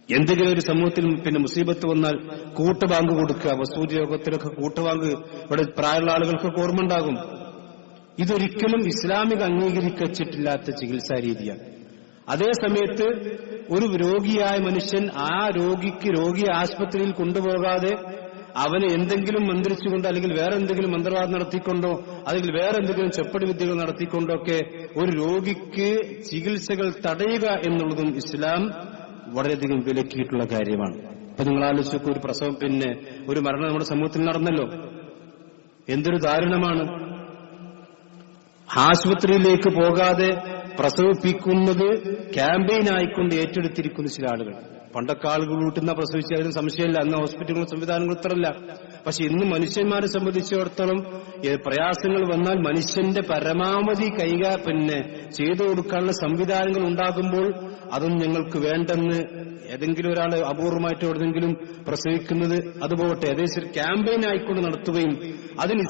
എന്തെങ്കിലും ഒരു സമൂഹത്തിൽ പിന്നെ മുസീബത്ത് വന്നാൽ കൂട്ടുബാങ്ക് കൊടുക്കുക. വസൂരി രോഗത്തിലൊക്കെ കൂട്ടുബാങ്ക് ഇവിടെ പ്രായമുള്ള ആളുകൾക്കൊക്കെ ഓർമ്മ ഉണ്ടാകും. ഇതൊരിക്കലും ഇസ്ലാമിക അംഗീകരിച്ചിട്ടില്ലാത്ത ചികിത്സാ രീതിയാണ്. അതേ സമയത്ത് ഒരു രോഗിയായ മനുഷ്യൻ ആ രോഗിയെ ആശുപത്രിയിൽ കൊണ്ടുപോകാതെ അവനെ എന്തെങ്കിലും മന്ത്രിച്ചുകൊണ്ടോ അല്ലെങ്കിൽ വേറെ എന്തെങ്കിലും മന്ത്രവാദം നടത്തിക്കൊണ്ടോ അല്ലെങ്കിൽ വേറെ എന്തെങ്കിലും ചെപ്പടി വിദ്യകൾ നടത്തിക്കൊണ്ടോ ഒക്കെ ഒരു രോഗിക്ക് ചികിത്സകൾ തടയുക എന്നുള്ളതും ഇസ്ലാം വളരെയധികം വിലക്കിയിട്ടുള്ള കാര്യമാണ്. അപ്പൊ നിങ്ങൾ ആലോചിച്ച് ഒരു പ്രസവം പിന്നെ ഒരു മരണം നമ്മുടെ സമൂഹത്തിൽ നടന്നല്ലോ, എന്തൊരു ദാരുണമാണ്. ആശുപത്രിയിലേക്ക് പോകാതെ പ്രസവിപ്പിക്കുന്നത് ക്യാമ്പയിൻ ആയിക്കൊണ്ട് ഏറ്റെടുത്തിരിക്കുന്ന ചില ആളുകൾ. പണ്ടൊക്കെ ആളുകൾ വീട്ടുന്ന പ്രസവിച്ച് അതിന് സംശയമില്ല, അന്ന് ഹോസ്പിറ്റലുകളും സംവിധാനങ്ങളും ഇത്രല്ല. പക്ഷെ ഇന്ന് മനുഷ്യന്മാരെ സംബന്ധിച്ചിടത്തോളം പ്രയാസങ്ങൾ വന്നാൽ മനുഷ്യന്റെ പരമാവധി പിന്നെ ചെയ്തു കൊടുക്കാനുള്ള സംവിധാനങ്ങൾ ഉണ്ടാകുമ്പോൾ അതൊന്നും ഞങ്ങൾക്ക് വേണ്ടെന്ന് ഏതെങ്കിലും ഒരാൾ അപൂർവമായിട്ട് എവിടെയെങ്കിലും പ്രസവിക്കുന്നത് അതുപോട്ടെ ഏകദേശം ക്യാമ്പയിൻ ആയിക്കൊണ്ട് നടത്തുകയും അതിന്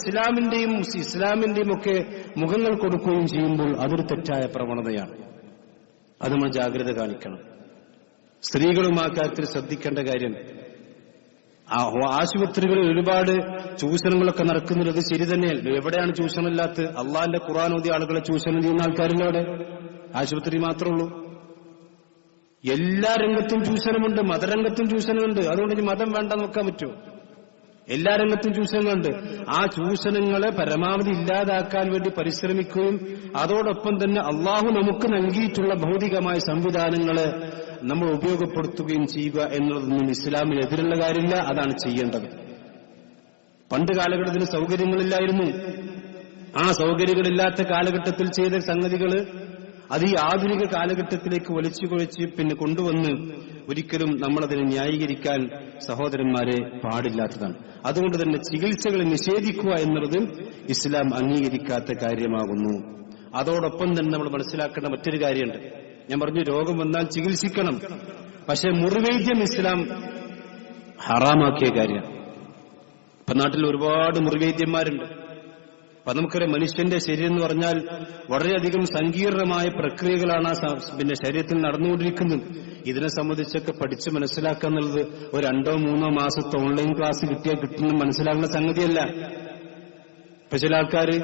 ഇസ്ലാമിന്റെയും ഒക്കെ മുഖങ്ങൾ കൊടുക്കുകയും ചെയ്യുമ്പോൾ അതൊരു തെറ്റായ പ്രവണതയാണ്. അത് നമ്മൾ ജാഗ്രത കാണിക്കണം. സ്ത്രീകളും ആ കാര്യത്തിൽ ശ്രദ്ധിക്കേണ്ട കാര്യം. ആശുപത്രികളിൽ ഒരുപാട് ചൂഷണങ്ങളൊക്കെ നടക്കുന്നത് ശരി തന്നെയല്ല. എവിടെയാണ് ചൂഷണമില്ലാത്തത്? അള്ളാന്റെ ഖുർആൻ ഓതിയ ആളുകളെ ചൂഷണം ചെയ്യുന്ന ആൾക്കാരില്ല അവിടെ. ആശുപത്രി മാത്രമേ ഉള്ളൂ. എല്ലാ രംഗത്തും ചൂഷണമുണ്ട്, മതരംഗത്തും ചൂഷണമുണ്ട്. അതുകൊണ്ട് ഇനി മതം വേണ്ട നോക്കാൻ പറ്റുമോ? എല്ലാ രംഗത്തും ചൂഷണങ്ങളുണ്ട്. ആ ചൂഷണങ്ങളെ പരമാവധി ഇല്ലാതാക്കാൻ വേണ്ടി പരിശ്രമിക്കുകയും അതോടൊപ്പം തന്നെ അള്ളാഹു നമുക്ക് നൽകിയിട്ടുള്ള ഭൗതികമായ സംവിധാനങ്ങളെ നമ്മൾ ഉപയോഗപ്പെടുത്തുകയും ചെയ്യുക എന്നുള്ളതൊന്നും ഇസ്ലാമിനെതിരുള്ള കാര്യമില്ല. അതാണ് ചെയ്യേണ്ടത്. പണ്ട് കാലഘട്ടത്തിൽ സൗകര്യങ്ങളില്ലായിരുന്നു. ആ സൗകര്യങ്ങളില്ലാത്ത കാലഘട്ടത്തിൽ ചെയ്ത സംഗതികൾ അത് ഈ ആധുനിക കാലഘട്ടത്തിലേക്ക് വലിച്ചു കുഴച്ച് പിന്നെ കൊണ്ടുവന്ന് ഒരിക്കലും നമ്മളതിനെ ന്യായീകരിക്കാൻ സഹോദരന്മാരെ പാടില്ലാത്തതാണ്. അതുകൊണ്ട് തന്നെ ചികിത്സകളെ നിഷേധിക്കുക എന്നുള്ളത് ഇസ്ലാം അംഗീകരിക്കാത്ത കാര്യമാകുന്നു. അതോടൊപ്പം തന്നെ നമ്മൾ മനസ്സിലാക്കേണ്ട മറ്റൊരു കാര്യമുണ്ട്. ഞാൻ പറഞ്ഞു, രോഗം വന്നാൽ ചികിത്സിക്കണം. പക്ഷെ മുറിവൈദ്യം ഇസ്ലാം ഹറാമാക്കിയ കാര്യമാണ്. ഇപ്പൊ നാട്ടിൽ ഒരുപാട് മുറിവൈദ്യന്മാരുണ്ട്. അപ്പൊ നമുക്കറിയാം, മനുഷ്യന്റെ ശരീരം എന്ന് പറഞ്ഞാൽ വളരെയധികം സങ്കീർണമായ പ്രക്രിയകളാണ് പിന്നെ ശരീരത്തിൽ നടന്നുകൊണ്ടിരിക്കുന്നത്. ഇതിനെ സംബന്ധിച്ചൊക്കെ പഠിച്ച് മനസ്സിലാക്കുക എന്നുള്ളത് ഒരു 2-3 മാസത്തെ ഓൺലൈൻ ക്ലാസ് കിട്ടിയാൽ കിട്ടുന്ന മനസ്സിലാകുന്ന സംഗതിയല്ല. ഇപ്പൊ ചില ആൾക്കാര്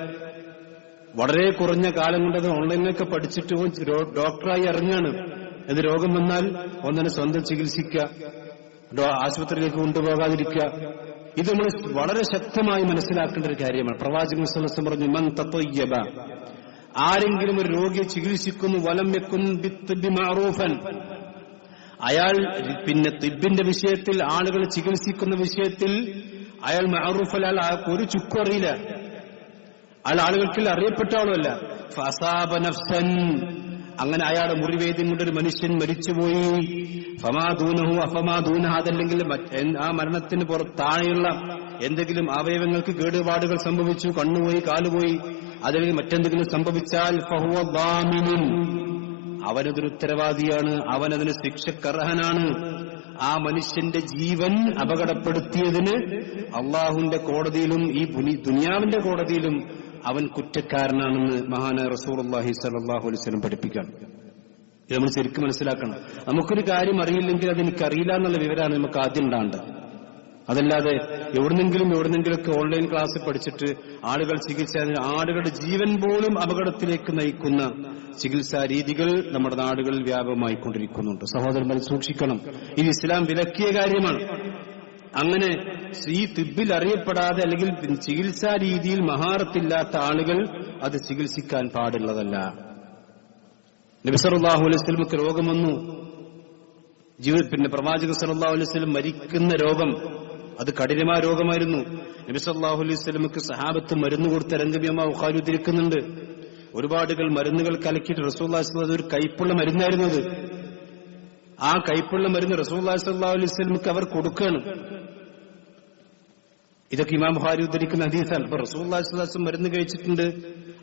വളരെ കുറഞ്ഞ കാലം കൊണ്ടത് ഓൺലൈനിലൊക്കെ പഠിച്ചിട്ട് ഡോക്ടറായി ഇറങ്ങാണ്. ഇത് രോഗം വന്നാൽ ഒന്നിനെ സ്വന്തം ചികിത്സിക്കുക, ആശുപത്രിയിലേക്ക് കൊണ്ടുപോകാതിരിക്കുക. ഇത് നമ്മൾ വളരെ ശക്തമായി മനസ്സിലാക്കേണ്ട ഒരു കാര്യമാണ്. പ്രവാചകൻ സ്വല്ലല്ലാഹു അലൈഹി വസല്ലം പറഞ്ഞു, മൻ തതയ്യബ, ആരെങ്കിലും ഒരു രോഗിയെ ചികിത്സിക്കുന്നു, വലം യകുൻ ബിത്തിബി മഅറൂഫൻ, അയാൾ പിന്നെ തിബിന്റെ വിഷയത്തിൽ ആളുകൾ ചികിത്സിക്കുന്ന വിഷയത്തിൽ അയാൾ മഅറൂഫല്ല, ഒരു ചുക്കും അറിയില്ല, അയാൾ ആളുകൾക്ക് അറിയപ്പെട്ട ആളുമല്ല. ഫഅസാബ നഫ്സൻ, അങ്ങനെ അയാളുടെ മുറിവേദ്യം കൊണ്ടൊരു മനുഷ്യൻ മരിച്ചുപോയി. ഫമാദൂനഹു അഫമാദൂനഹ, അതല്ലെങ്കിൽ ആ മരണത്തിന് താഴെയുള്ള എന്തെങ്കിലും അവയവങ്ങൾക്ക് കേടുപാടുകൾ സംഭവിച്ചു, കണ്ണുപോയി, കാലുപോയി, അതല്ലെങ്കിൽ മറ്റെന്തെങ്കിലും സംഭവിച്ചാൽ ഫഹുവ ളാമിനുൻ, അവനതൊരു ഉത്തരവാദിയാണ്, അവനതിന് ശിക്ഷക്കർഹനാണ്. ആ മനുഷ്യന്റെ ജീവൻ അപകടപ്പെടുത്തിയതിന് അള്ളാഹുവിന്റെ കോടതിയിലും ഈ ദുനിയാവിന്റെ കോടതിയിലും അവൻ കുറ്റക്കാരനാണെന്ന് മഹാനായ റസൂലുള്ളാഹി സ്വല്ലല്ലാഹു അലൈഹി വസല്ലം പഠിപ്പിക്കുകയാണ്. ഇത് നമ്മൾ ശരിക്കും മനസ്സിലാക്കണം. നമുക്കൊരു കാര്യം അറിയില്ലെങ്കിൽ അതെനിക്കറിയില്ല എന്നുള്ള വിവരമാണ് നമുക്ക് ആദ്യം ഉണ്ടാകേണ്ടത്. അതല്ലാതെ എവിടുന്നെങ്കിലുമൊക്കെ ഓൺലൈൻ ക്ലാസ് പഠിച്ചിട്ട് ആളുകൾ ചികിത്സ, ആളുകളുടെ ജീവൻ പോലും അപകടത്തിലേക്ക് നയിക്കുന്ന ചികിത്സാ രീതികൾ നമ്മുടെ നാടുകളിൽ വ്യാപകമായിക്കൊണ്ടിരിക്കുന്നുണ്ട്. സഹോദരന്മാരെ സൂക്ഷിക്കണം. ഇത് ഇസ്ലാം വിലക്കിയ കാര്യമാണ്. അങ്ങനെ ഈ തിബ്ബിൽ അറിയപ്പെടാതെ അല്ലെങ്കിൽ ചികിത്സാ രീതിയിൽ മഹാറത്തില്ലാത്ത ആളുകൾ അത് ചികിത്സിക്കാൻ പാടുള്ളതല്ല. നബി സല്ലല്ലാഹു അലൈഹി വസല്ലമക്ക് രോഗം വന്നു. പ്രവാചകൻ സല്ലല്ലാഹു അലൈഹി വസല്ലം മരിക്കുന്ന രോഗം, അത് കഠിനമായ രോഗമായിരുന്നു. നബി സല്ലല്ലാഹു അലൈഹി വസല്ലമക്ക് സഹാബത്ത് മരുന്ന് കൊടുത്ത രംഗം ബുഖാരി ഉദ്ധരിക്കുന്നുണ്ട്. ഒരുപാട് മരുന്നുകൾ കലക്കിയിട്ട് റസൂലുള്ളാഹി സ്വല്ലല്ലാഹു അലൈഹി വസല്ലം ഒരു കൈപ്പുള്ള മരുന്നായിരുന്നത്. ആ കൈപ്പുള്ള മരുന്ന് റസൂലുള്ളാഹി സ്വല്ലല്ലാഹു അലൈഹി വസല്ലമക്ക് അവർ കൊടുക്കുകയാണ്. ഇതൊക്കെ ഇമാം ബുഖാരി ഉദ്ധരിക്കുന്ന ഹദീസാണ്. അപ്പൊ റസൂലുള്ളാഹി സ്വല്ലല്ലാഹു അലൈഹി വസല്ലം മരുന്ന് കഴിച്ചിട്ടുണ്ട്,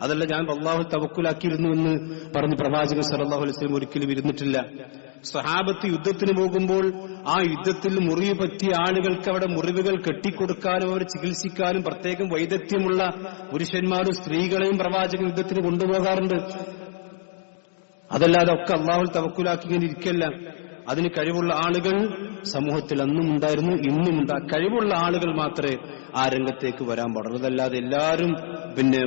അതല്ല ഞാൻ അല്ലാഹുവിൽ തവക്കുലാക്കിയിരുന്നു എന്ന് പറഞ്ഞ് പ്രവാചകൻ സല്ലല്ലാഹു അലൈഹി വസല്ലം ഒരിക്കലും ഇരുന്നിട്ടില്ല. സ്വഹാബത്ത് യുദ്ധത്തിന് പോകുമ്പോൾ ആ യുദ്ധത്തിൽ മുറിവ് പറ്റിയ ആളുകൾക്ക് അവിടെ മുറിവുകൾ കെട്ടിക്കൊടുക്കാനും അവർ ചികിത്സിക്കാനും പ്രത്യേകം വൈദഗ്ധ്യമുള്ള പുരുഷന്മാരും സ്ത്രീകളെയും പ്രവാചകൻ യുദ്ധത്തിന് കൊണ്ടുപോകാറുണ്ട്. അതല്ലാതെ ഒക്കെ അല്ലാഹുവിൽ തവക്കുലാക്കി ഇങ്ങനെ ഇരിക്കല്ല. അതിന് കഴിവുള്ള ആളുകൾ സമൂഹത്തിൽ അന്നും ഉണ്ടായിരുന്നു, ഇന്നും ഉണ്ട്. കഴിവുള്ള ആളുകൾ മാത്രമേ ആ രംഗത്തേക്ക് വരാൻ പാടുള്ളൂ. അതല്ലാതെ എല്ലാവരും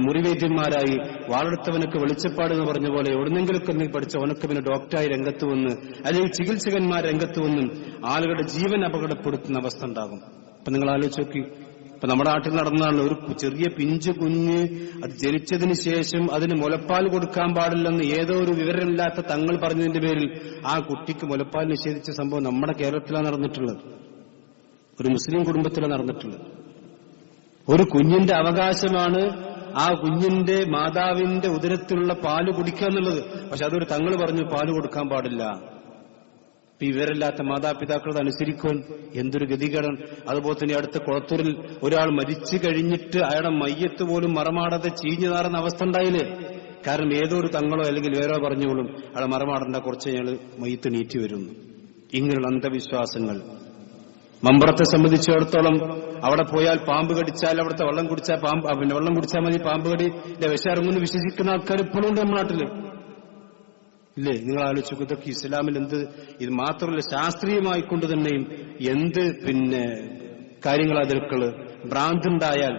മുറിവേദ്യന്മാരായി വാളെടുത്തവനൊക്കെ വെളിച്ചപ്പാട് എന്ന് പറഞ്ഞ പോലെ എവിടുന്നെങ്കിലൊക്കെ പഠിച്ച അവനൊക്കെ ഡോക്ടറായി രംഗത്ത് വന്ന് അല്ലെങ്കിൽ ചികിത്സകന്മാർ രംഗത്ത് വന്നും ആളുകളുടെ ജീവൻ അപകടപ്പെടുത്തുന്ന അവസ്ഥ ഉണ്ടാകും. അപ്പൊ നിങ്ങൾ ആലോചിച്ച് നോക്കി. ഇപ്പൊ നമ്മുടെ നാട്ടിൽ നടന്നതാണ്, ഒരു ചെറിയ പിഞ്ചു കുഞ്ഞ് അത് ജനിച്ചതിന് ശേഷം അതിന് മുലപ്പാൽ കൊടുക്കാൻ പാടില്ലെന്ന് ഏതോ ഒരു വിവരമില്ലാത്ത തങ്ങൾ പറഞ്ഞതിന്റെ പേരിൽ ആ കുട്ടിക്ക് മുലപ്പാൽ നിഷേധിച്ച സംഭവം നമ്മുടെ കേരളത്തിലാണ് നടന്നിട്ടുള്ളത്. ഒരു മുസ്ലിം കുടുംബത്തിലാണ് നടന്നിട്ടുള്ളത്. ഒരു കുഞ്ഞിന്റെ അവകാശമാണ് ആ കുഞ്ഞിന്റെ മാതാവിന്റെ ഉദരത്തിലുള്ള പാല് കുടിക്കുക എന്നുള്ളത്. പക്ഷെ അതൊരു തങ്ങൾ പറഞ്ഞു പാല് കൊടുക്കാൻ പാടില്ല. വിവരമില്ലാത്ത മാതാപിതാക്കൾ അനുസരിക്കുവാൻ എന്തൊരു ഗതികേടാണ്. അതുപോലെ തന്നെ അടുത്ത കുളത്തൂരിൽ ഒരാൾ മരിച്ചു കഴിഞ്ഞിട്ട് അയാളുടെ മയ്യത്ത് പോലും മറമാടാതെ ചീഞ്ഞു നാറുന്ന അവസ്ഥ ഉണ്ടായില്ലേ? കാരണം ഏതോ ഒരു തങ്ങളോ അല്ലെങ്കിൽ വേറോ പറഞ്ഞോളും അയാളെ മറമാടേണ്ട, കുറച്ച് അയാൾ മയ്യത്ത് നീറ്റി വരുന്നു. ഇങ്ങനെയുള്ള അന്ധവിശ്വാസങ്ങൾ. മമ്പറത്തെ സംബന്ധിച്ചിടത്തോളം അവിടെ പോയാൽ പാമ്പ് കടിച്ചാൽ അവിടുത്തെ വെള്ളം കുടിച്ചാൽ വെള്ളം കുടിച്ചാൽ മതി, പാമ്പ് കടിയുടെ വിഷമിറങ്ങുമെന്ന് വിശ്വസിക്കുന്ന ആൾക്കാർ ഇപ്പോഴും ഉണ്ട് നമ്മുടെ നാട്ടില്. ഇല്ലേ? നിങ്ങൾ ആലോചിച്ചു, ഇതൊക്കെ ഇസ്ലാമിൽ എന്ത്, ഇത് മാത്രമല്ല ശാസ്ത്രീയമായിക്കൊണ്ട് തന്നെയും എന്ത് കാര്യങ്ങൾ അതിൽക്കള് ഭ്രാന്തുണ്ടായാൽ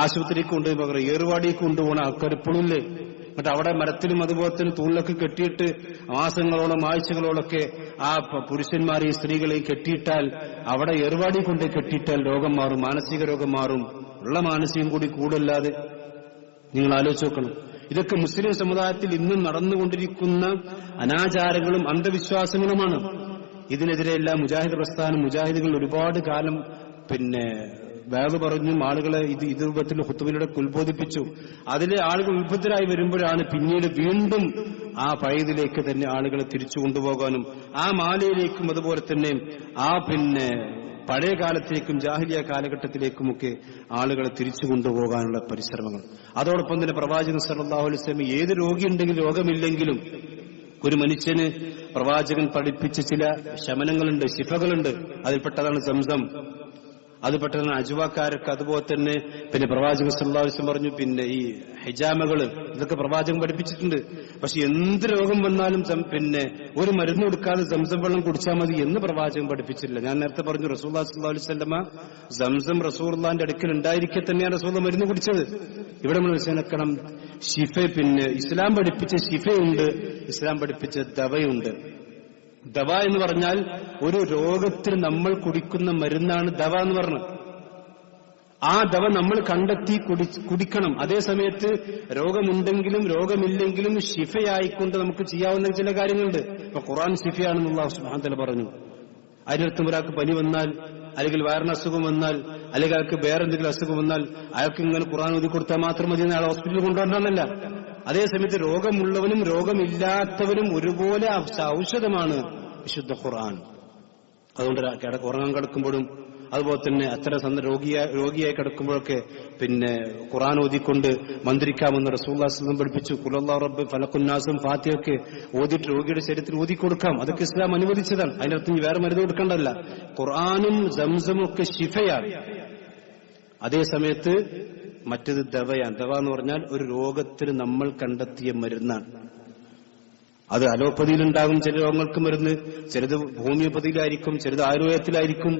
ആശുപത്രിക്ക് കൊണ്ടുപോയി പകരം ഏറുവാടിക്ക് കൊണ്ടുപോകുന്ന ആൾക്കാർ ഇപ്പോഴും ഇല്ലേ? എന്നിട്ട് അവിടെ മരത്തിലും അതുപോലെ തന്നെ തൂണിലൊക്കെ കെട്ടിയിട്ട് മാസങ്ങളോളം ആഴ്ചകളോളൊക്കെ ആ പുരുഷന്മാരെയും സ്ത്രീകളെയും കെട്ടിയിട്ടാൽ അവിടെ ഏറുവാടി കൊണ്ട് കെട്ടിയിട്ടാൽ രോഗം മാറും, മാനസിക രോഗം മാറും. ഉള്ള മാനസികം കൂടി കൂടല്ലാതെ നിങ്ങൾ ആലോചിച്ച് നോക്കണം. ഇതൊക്കെ മുസ്ലിം സമുദായത്തിൽ ഇന്നും നടന്നുകൊണ്ടിരിക്കുന്ന അനാചാരങ്ങളും അന്ധവിശ്വാസങ്ങളുമാണ്. ഇതിനെതിരെയെല്ലാം മുജാഹിദ് പ്രസ്ഥാനം, മുജാഹിദുകൾ ഒരുപാട് കാലം വേവ് പറഞ്ഞും ആളുകളെ ഇത് രൂപത്തിൽ ഖുത്ബയിലൂടെ ഉത്ബോധിപ്പിച്ചു. അതിലെ ആളുകൾ ഉത്ബുദ്ധരായി വരുമ്പോഴാണ് പിന്നീട് വീണ്ടും ആ പഴയതിലേക്ക് തന്നെ ആളുകളെ തിരിച്ചു കൊണ്ടുപോകാനും ആ മാലയിലേക്കും അതുപോലെ തന്നെ ആ പഴയ കാലത്തേക്കും ജാഹിലിയ കാലഘട്ടത്തിലേക്കുമൊക്കെ ആളുകളെ തിരിച്ചു കൊണ്ടുപോകാനുള്ള പരിശ്രമങ്ങൾ. അതോടൊപ്പം തന്നെ പ്രവാചകൻ സല്ലല്ലാഹു അലൈഹി വസല്ലം ഏത് രോഗിയുണ്ടെങ്കിലും രോഗമില്ലെങ്കിലും ഒരു മനുഷ്യന് പ്രവാചകൻ പഠിപ്പിച്ച ചില ശമനങ്ങളുണ്ട്, ശിഫകളുണ്ട്. അതിൽപ്പെട്ടതാണ് സംസം, അതുപെട്ടതാണ് അജുവാക്കാരൊക്കെ. അതുപോലെ തന്നെ പ്രവാചകൻ സല്ലല്ലാഹു അലൈഹി വസല്ലം പറഞ്ഞു ഈ ഹിജാമകള്, ഇതൊക്കെ പ്രവാചകൻ പഠിപ്പിച്ചിട്ടുണ്ട്. പക്ഷെ എന്ത് രോഗം വന്നാലും ഒരു മരുന്ന് കൊടുക്കാതെ സംസം വെള്ളം കുടിച്ചാൽ മതി എന്ന് പ്രവാചകൻ പഠിപ്പിച്ചില്ല. ഞാൻ നേരത്തെ പറഞ്ഞു റസൂലുള്ളാഹി സ്വല്ലല്ലാഹു അലൈഹി വസല്ലമ സംസം റസൂലുള്ളാഹിന്റെ അടുക്കൽ ഉണ്ടായിരിക്കെ തന്നെയാണ് റസൂൽ മരുന്ന് കുടിച്ചത്. ഇവിടെ നമ്മൾ മനസ്സിലാക്കണം, ശിഫ ഇസ്ലാം പഠിപ്പിച്ച ശിഫയുണ്ട്, ഇസ്ലാം പഠിപ്പിച്ച ദവയുണ്ട്. ദവ എന്ന് പറഞ്ഞാൽ ഒരു രോഗത്തിന് നമ്മൾ കുടിക്കുന്ന മരുന്നാണ് ദവ എന്ന് പറഞ്ഞത്. ആ ദവ നമ്മൾ കണ്ടെത്തി കുടിക്കണം. അതേ സമയത്ത് രോഗമുണ്ടെങ്കിലും രോഗമില്ലെങ്കിലും ശിഫയായിക്കൊണ്ട് നമുക്ക് ചെയ്യാവുന്ന ചില കാര്യങ്ങളുണ്ട്. ഇപ്പൊ ഖുർആൻ ശിഫയാണെന്ന് അല്ലാഹു സുബ്ഹാനഹു വ തആല പറഞ്ഞു. അതിനർത്ഥം ഒരാൾക്ക് പനി വന്നാൽ അല്ലെങ്കിൽ വയറിന് അസുഖം വന്നാൽ അല്ലെങ്കിൽ അയാൾക്ക് വേറെ എന്തെങ്കിലും അസുഖം വന്നാൽ അയാൾക്ക് ഇങ്ങനെ ഖുർആൻ ഓതി കൊടുത്താൽ മാത്രം മതി അയാൾ ഹോസ്പിറ്റലിൽ കൊണ്ടുവരണമെന്നല്ല. അതേസമയത്ത് രോഗമുള്ളവനും രോഗമില്ലാത്തവനും ഒരുപോലെ ഔഷധമാണ് വിശുദ്ധ ഖുർആൻ. അതുകൊണ്ട് ഉറങ്ങാൻ കിടക്കുമ്പോഴും അതുപോലെ തന്നെ അത്തരം രോഗിയായി കിടക്കുമ്പോഴൊക്കെ ഖുർആൻ ഓതിക്കൊണ്ട് മന്ത്രിക്കാമെന്ന് റസൂലുള്ളാഹി സ്വല്ലല്ലാഹു അലൈഹി വസല്ലം പഠിപ്പിച്ചു. ഖുൽഹുവല്ലാഹു റബ്ബ് ഫലഖുന്നാസും ഫാത്തിഹയൊക്കെ ഓതിയിട്ട് രോഗിയുടെ ശരീരത്തിൽ ഓതിക്കൊടുക്കാം. അതൊക്കെ ഇസ്ലാം അനുവദിച്ചതാണ്. അതിനർത്ഥം വേറെ മരുന്ന് കൊടുക്കേണ്ടല്ല. ഖുർആനും സംസമും ഒക്കെ ശിഫയാണ്. അതേസമയത്ത് മറ്റത് ദവയാണ്. ദവ എന്ന് പറഞ്ഞാൽ ഒരു രോഗത്തിന് നമ്മൾ കണ്ടെത്തിയ മരുന്നാണ്. അത് അലോപ്പതിയിലുണ്ടാകും ചില രോഗങ്ങൾക്ക് മരുന്ന്, ചിലത് ഹോമിയോപ്പതിയിലായിരിക്കും, ചിലത് ആയുർവേദത്തിലായിരിക്കും.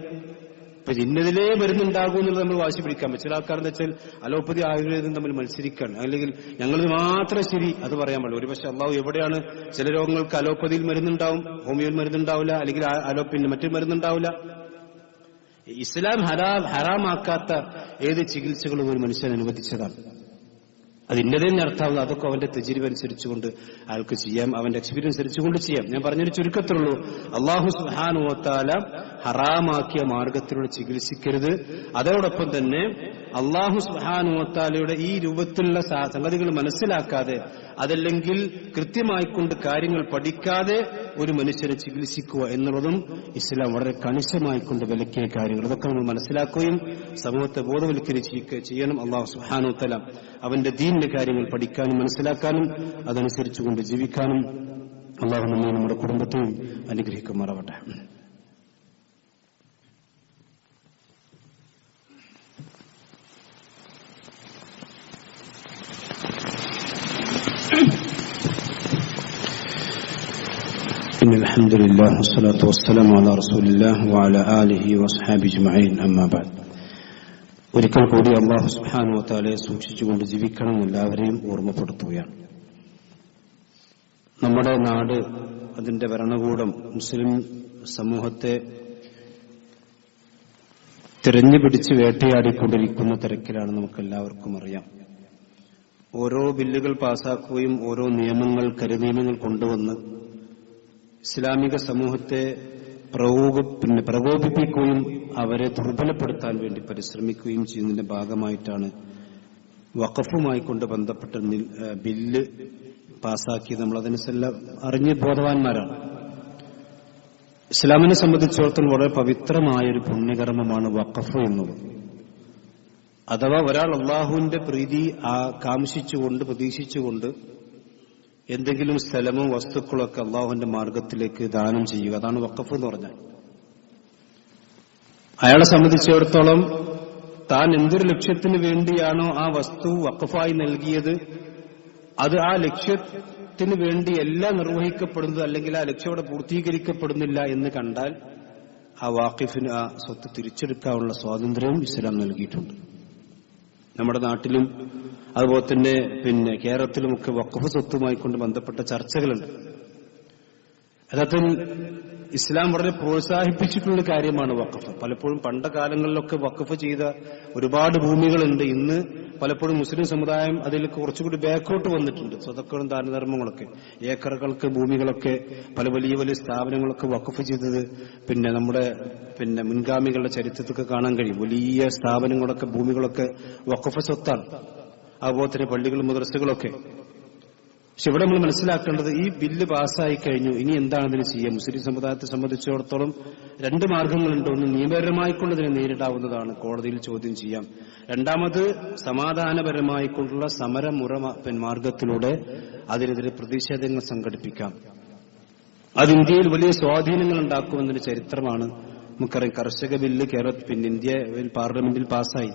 ഇപ്പൊ ഇന്നതിലേ മരുന്നുണ്ടാകും എന്നുള്ളത് നമ്മൾ വാശി പിടിക്കാൻ പറ്റും. ചില ആൾക്കാരെന്ന് വെച്ചാൽ അലോപ്പതി ആയുർവേദം തമ്മിൽ മത്സരിക്കാൻ, അല്ലെങ്കിൽ ഞങ്ങളത് മാത്രം ശരി അത് പറയാൻ പാടില്ല. ഒരുപക്ഷെ അള്ളാഹു എവിടെയാണ് ചില രോഗങ്ങൾക്ക് അലോപ്പതിയിൽ മരുന്നുണ്ടാവും, ഹോമിയോയിൽ മരുന്നുണ്ടാവില്ല, അല്ലെങ്കിൽ പിന്നെ മറ്റു മരുന്നുണ്ടാവില്ല. ഇസ്ലാം ഹറാമാക്കാത്ത ഏത് ചികിത്സകളും ഒരു മനുഷ്യൻ അനുവദിച്ചതാണ്. അത് ഇന്നതേന്ന് അർത്ഥാവുന്നത് അതൊക്കെ അവന്റെ തെജിരിവ് അനുസരിച്ചുകൊണ്ട് അയാൾക്ക് ചെയ്യാം, അവന്റെ എക്സ്പീരിയൻസ് അനുസരിച്ചുകൊണ്ട് ചെയ്യാം. ഞാൻ പറഞ്ഞൊരു ചുരുക്കത്തിലുള്ളൂ, അല്ലാഹു സുബ്ഹാനഹു വ തആല ഹറാമാക്കിയ മാർഗത്തിലൂടെ ചികിത്സിക്കരുത്. അതോടൊപ്പം തന്നെ അല്ലാഹു സുബ്ഹാനഹു വ തആലയുടെ ഈ രൂപത്തിലുള്ള സംഗതികൾ മനസ്സിലാക്കാതെ, അതല്ലെങ്കിൽ കൃത്യമായിക്കൊണ്ട് കാര്യങ്ങൾ പഠിക്കാതെ ഒരു മനുഷ്യനെ ചികിത്സിക്കുക എന്നുള്ളതും ഇസ്ലാം വളരെ കണിശമായിക്കൊണ്ട് വിലക്കിയ കാര്യങ്ങൾ. അതൊക്കെ നമ്മൾ മനസ്സിലാക്കുകയും സമൂഹത്തെ ബോധവൽക്കരിക്കുക ചെയ്യണം. അല്ലാഹു സുബ്ഹാനഹു വ തആല അവന്റെ ദീനിന്റെ കാര്യങ്ങൾ പഠിക്കാനും മനസ്സിലാക്കാനും അതനുസരിച്ചുകൊണ്ട് ജീവിക്കാനും അല്ലാഹു നമ്മെ നമ്മുടെ കുടുംബത്തെയും അനുഗ്രഹിക്കുമാറാവട്ടെ. الحمد لله والصلاة والسلام على رسول الله وعلى آله وصحبه أجمعين أما بعد. ഒരിക്കൽ കൂടി അല്ലാഹു സുബ്ഹാനഹു വ തആലയെ സൂക്ഷിച്ചുകൊണ്ട് ജീവിക്കണം എല്ലാവരെയും ഓർമ്മപ്പെടുത്തുകയാണ്. നമ്മുടെ നാട്, അതിന്റെ ഭരണകൂടം മുസ്ലിം സമൂഹത്തെ തിരഞ്ഞുപിടിച്ച് വേട്ടയാടിക്കൊണ്ടിരിക്കുന്ന തിരക്കിലാണ്, നമുക്കെല്ലാവർക്കും അറിയാം. ഓരോ ബില്ലുകൾ പാസാക്കുകയും ഓരോ നിയമങ്ങൾ, കരിനിയമങ്ങൾ കൊണ്ടുവന്ന് ഇസ്ലാമിക സമൂഹത്തെ പ്രകോപിപ്പിക്കുകയും അവരെ ദുർബലപ്പെടുത്താൻ വേണ്ടി പരിശ്രമിക്കുകയും ചെയ്യുന്നതിന്റെ ഭാഗമായിട്ടാണ് വഖഫുമായി കൊണ്ട് ബന്ധപ്പെട്ട ബില്ല് പാസാക്കിയത്. നമ്മൾ അതിനെല്ലാം അറിഞ്ഞ് ബോധവാന്മാരാണ്. ഇസ്ലാമിനെ സംബന്ധിച്ചിടത്തോളം വളരെ പവിത്രമായൊരു പുണ്യകർമ്മമാണ് വഖഫ് എന്നുള്ളത്. അഥവാ ഒരാൾ അള്ളാഹുവിന്റെ പ്രീതി കാംക്ഷിച്ചുകൊണ്ട്, പ്രതീക്ഷിച്ചുകൊണ്ട് എന്തെങ്കിലും സ്ഥലമോ വസ്തുക്കളൊക്കെ അള്ളാഹുവിന്റെ മാർഗത്തിലേക്ക് ദാനം ചെയ്യുക, അതാണ് വഖഫ് എന്ന് പറഞ്ഞാൽ. അയാളെ സംബന്ധിച്ചിടത്തോളം താൻ എന്തൊരു ലക്ഷ്യത്തിന് വേണ്ടിയാണോ ആ വസ്തു വഖഫായി നൽകിയത്, അത് ആ ലക്ഷ്യത്തിന് വേണ്ടി എല്ലാം നിർവഹിക്കപ്പെടുന്നത്, അല്ലെങ്കിൽ ആ ലക്ഷ്യം അവിടെ പൂർത്തീകരിക്കപ്പെടുന്നില്ല എന്ന് കണ്ടാൽ ആ വാഖിഫിന് ആ സ്വത്ത് തിരിച്ചെടുക്കാനുള്ള സ്വാതന്ത്ര്യവും ഇസ്ലാം നൽകിയിട്ടുണ്ട്. നമ്മുടെ നാട്ടിലും അതുപോലെ തന്നെ കേരളത്തിലുമൊക്കെ വഖഫ് സ്വത്തുമായി കൊണ്ട് ബന്ധപ്പെട്ട ചർച്ചകളുണ്ട്. യഥാർത്ഥത്തിൽ ഇസ്ലാം വളരെ പ്രോത്സാഹിപ്പിച്ചിട്ടുള്ള കാര്യമാണ് വഖഫ്. പലപ്പോഴും പണ്ട കാലങ്ങളിലൊക്കെ വഖഫ് ചെയ്ത ഒരുപാട് ഭൂമികളുണ്ട്. ഇന്ന് പലപ്പോഴും മുസ്ലിം സമുദായം അതിൽ കുറച്ചുകൂടി ബാക്കോട്ട് വന്നിട്ടുണ്ട്. സ്വതക്കളും ദാനധർമ്മങ്ങളൊക്കെ, ഏക്കറുകൾക്ക് ഭൂമികളൊക്കെ പല വലിയ വലിയ സ്ഥാപനങ്ങളൊക്കെ വഖഫ് ചെയ്തത് നമ്മുടെ മുൻഗാമികളുടെ ചരിത്രത്തൊക്കെ കാണാൻ കഴിയും. വലിയ സ്ഥാപനങ്ങളൊക്കെ, ഭൂമികളൊക്കെ വഖഫ് സ്വത്താണ്. അതുപോലെ തന്നെ പള്ളികളും മദ്രസകളൊക്കെ. പക്ഷെ ഇവിടെ നമ്മൾ മനസ്സിലാക്കേണ്ടത്, ഈ ബില്ല് പാസ്സായി കഴിഞ്ഞു, ഇനി എന്താണ് ഇതിന് ചെയ്യുക? മുസ്ലിം സമുദായത്തെ സംബന്ധിച്ചിടത്തോളം രണ്ട് മാർഗങ്ങളുണ്ട്. ഒന്ന് നിയമപരമായിക്കൊണ്ടതിനെ നേരിടാവുന്നതാണ്, കോടതിയിൽ ചോദ്യം ചെയ്യാം. രണ്ടാമത് സമാധാനപരമായിക്കൊണ്ടുള്ള സമരമുറ മാർഗത്തിലൂടെ അതിനെതിരെ പ്രതിഷേധങ്ങൾ സംഘടിപ്പിക്കാം. അത് ഇന്ത്യയിൽ വലിയ സ്വാധീനങ്ങൾ ഉണ്ടാക്കുമെന്നൊരു ചരിത്രമാണ് നമുക്കറിയാം. കർഷക ബില്ല് ഇന്ത്യ പാർലമെന്റിൽ പാസ്സായി.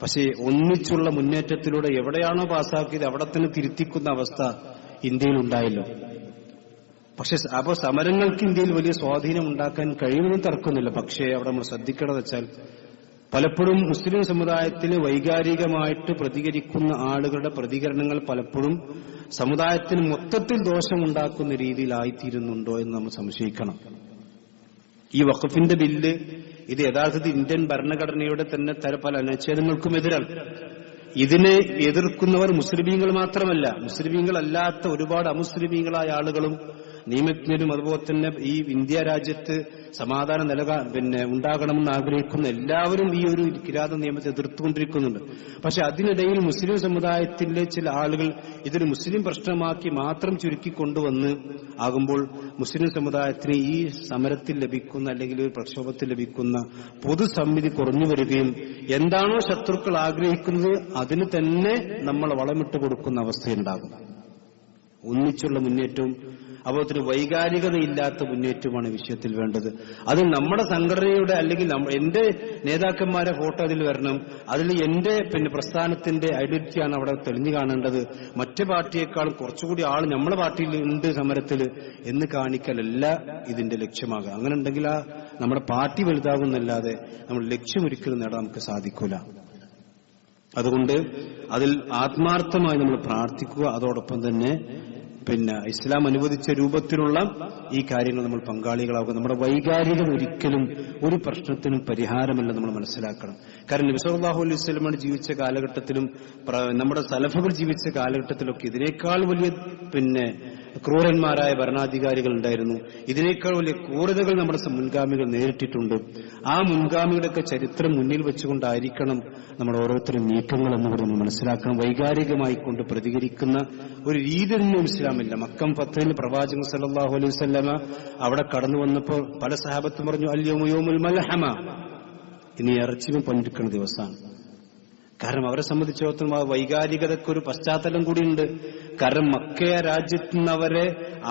പക്ഷേ ഒന്നിച്ചുള്ള മുന്നേറ്റത്തിലൂടെ എവിടെയാണോ പാസ്സാക്കിയത് അവിടെ തന്നെ തിരുത്തിക്കുന്ന അവസ്ഥ ഇന്ത്യയിൽ ഉണ്ടായല്ലോ. പക്ഷെ അപ്പോൾ സമരങ്ങൾക്ക് ഇന്ത്യയിൽ വലിയ സ്വാധീനം ഉണ്ടാക്കാൻ കഴിയുമെന്ന് തർക്കമൊന്നുമില്ല. പക്ഷേ അവിടെ നമ്മൾ ശ്രദ്ധിക്കേണ്ടത് വെച്ചാൽ, പലപ്പോഴും മുസ്ലിം സമുദായത്തിൽ വൈകാരികമായിട്ട് പ്രതികരിക്കുന്ന ആളുകളുടെ പ്രതികരണങ്ങൾ പലപ്പോഴും സമുദായത്തിന് മൊത്തത്തിൽ ദോഷമുണ്ടാക്കുന്ന രീതിയിലായിത്തീരുന്നുണ്ടോ എന്ന് നമ്മൾ സംശയിക്കണം. ഈ വഖഫിന്റെ ബില്ല് ഇത് യഥാർത്ഥത്തിൽ ഇന്ത്യൻ ഭരണഘടനയുടെ തന്നെ പല അനുച്ഛേദങ്ങൾക്കും എതിരാണ്. ഇതിനെ എതിർക്കുന്നവർ മുസ്ലിമീങ്ങൾ മാത്രമല്ല, മുസ്ലിമീങ്ങളല്ലാത്ത ഒരുപാട് അമുസ്ലിമീങ്ങളായ ആളുകളും നിയമജ്ഞരും അതുപോലെ തന്നെ ഈ ഇന്ത്യ രാജ്യത്ത് സമാധാനം ഉണ്ടാകണമെന്ന് ആഗ്രഹിക്കുന്ന എല്ലാവരും ഈ ഒരു കിരാത നിയമത്തെ എതിർത്തുകൊണ്ടിരിക്കുന്നുണ്ട്. പക്ഷെ അതിനിടയിൽ മുസ്ലിം സമുദായത്തിലെ ചില ആളുകൾ ഇതൊരു മുസ്ലിം പ്രശ്നമാക്കി മാത്രം ചുരുക്കിക്കൊണ്ടുവന്ന് ആകുമ്പോൾ മുസ്ലിം സമുദായത്തിന് ഈ സമരത്തിൽ ലഭിക്കുന്ന, അല്ലെങ്കിൽ ഒരു പ്രക്ഷോഭത്തിൽ ലഭിക്കുന്ന പൊതുസമ്മിതി കുറഞ്ഞു വരികയും എന്താണോ ശത്രുക്കൾ ആഗ്രഹിക്കുന്നത് അതിന് തന്നെ നമ്മൾ വളമിട്ട് കൊടുക്കുന്ന അവസ്ഥയുണ്ടാകും. ഒന്നിച്ചുള്ള മുന്നേറ്റവും അതുപോലെ വൈകാരികതയില്ലാത്ത മുന്നേറ്റവുമാണ് വിഷയത്തിൽ വേണ്ടത്. അത് നമ്മുടെ സംഘടനയുടെ അല്ലെങ്കിൽ എന്റെ നേതാക്കന്മാരെ ഫോട്ടോ അതിൽ വരണം, അതിൽ എന്റെ പ്രസ്ഥാനത്തിന്റെ ഐഡന്റിറ്റിയാണ് അവിടെ തെളിഞ്ഞു കാണേണ്ടത്. മറ്റു പാർട്ടിയേക്കാളും കുറച്ചുകൂടി ആൾ നമ്മുടെ പാർട്ടിയിൽ ഉണ്ട് സമരത്തിൽ എന്ന് കാണിക്കലല്ല ഇതിന്റെ ലക്ഷ്യമാകുക. അങ്ങനെ ഉണ്ടെങ്കിൽ നമ്മുടെ പാർട്ടി വലുതാകുന്നല്ലാതെ നമ്മൾ ലക്ഷ്യമൊരിക്കലും നേടാൻ നമുക്ക് സാധിക്കൂല. അതുകൊണ്ട് അതിൽ ആത്മാർത്ഥമായി നമ്മൾ പ്രാർത്ഥിക്കുക. അതോടൊപ്പം തന്നെ ഇസ്ലാം അനുവദിച്ച രൂപത്തിലുള്ള ഈ കാര്യങ്ങൾ നമ്മൾ പങ്കാളികളാവുക. നമ്മുടെ വൈകാരികം ഒരിക്കലും ഒരു പ്രശ്നത്തിനും പരിഹാരമല്ല നമ്മൾ മനസ്സിലാക്കണം. കാരണം നബി സല്ലല്ലാഹു അലൈഹി വസല്ലം ജീവിച്ച കാലഘട്ടത്തിലും നമ്മുടെ സലഫുകൾ ജീവിച്ച കാലഘട്ടത്തിലൊക്കെ ഇതിനേക്കാൾ വലിയ ക്രൂരന്മാരായ ഭരണാധികാരികൾ ഉണ്ടായിരുന്നു. ഇതിനേക്കാൾ വലിയ ക്രൂരതകൾ നമ്മുടെ മുൻഗാമികൾ നേരിട്ടിട്ടുണ്ട്. ആ മുൻഗാമികളുടെയൊക്കെ ചരിത്രം മുന്നിൽ വെച്ചുകൊണ്ടായിരിക്കണം നമ്മുടെ ഓരോരുത്തരും നീക്കങ്ങൾ എന്നുകൂടി നമ്മൾ മനസ്സിലാക്കണം. വൈകാരികമായി കൊണ്ട് പ്രതികരിക്കുന്ന ഒരു രീതി ഒന്നും ഇസ്ലാമില്ല. മക്കം ഫത്ഹിൽ പ്രവാചകൻ സല്ലല്ലാഹു അലൈഹി വസല്ലമ അവിടെ കടന്നു വന്നപ്പോൾ പല സഹാബത്തും പറഞ്ഞു, അൽ യൗമു യൗമുൽ മൽഹമ, ഇനി ഇറച്ചിയും പണിയെടുക്കുന്ന ദിവസമാണ്. കാരണം അവരെ സംബന്ധിച്ചിടത്തോളം ആ വൈകാരികതയ്ക്കൊരു പശ്ചാത്തലം കൂടിയുണ്ട്. കാരണം മക്ക രാജ്യത്ത് നിന്ന് അവരെ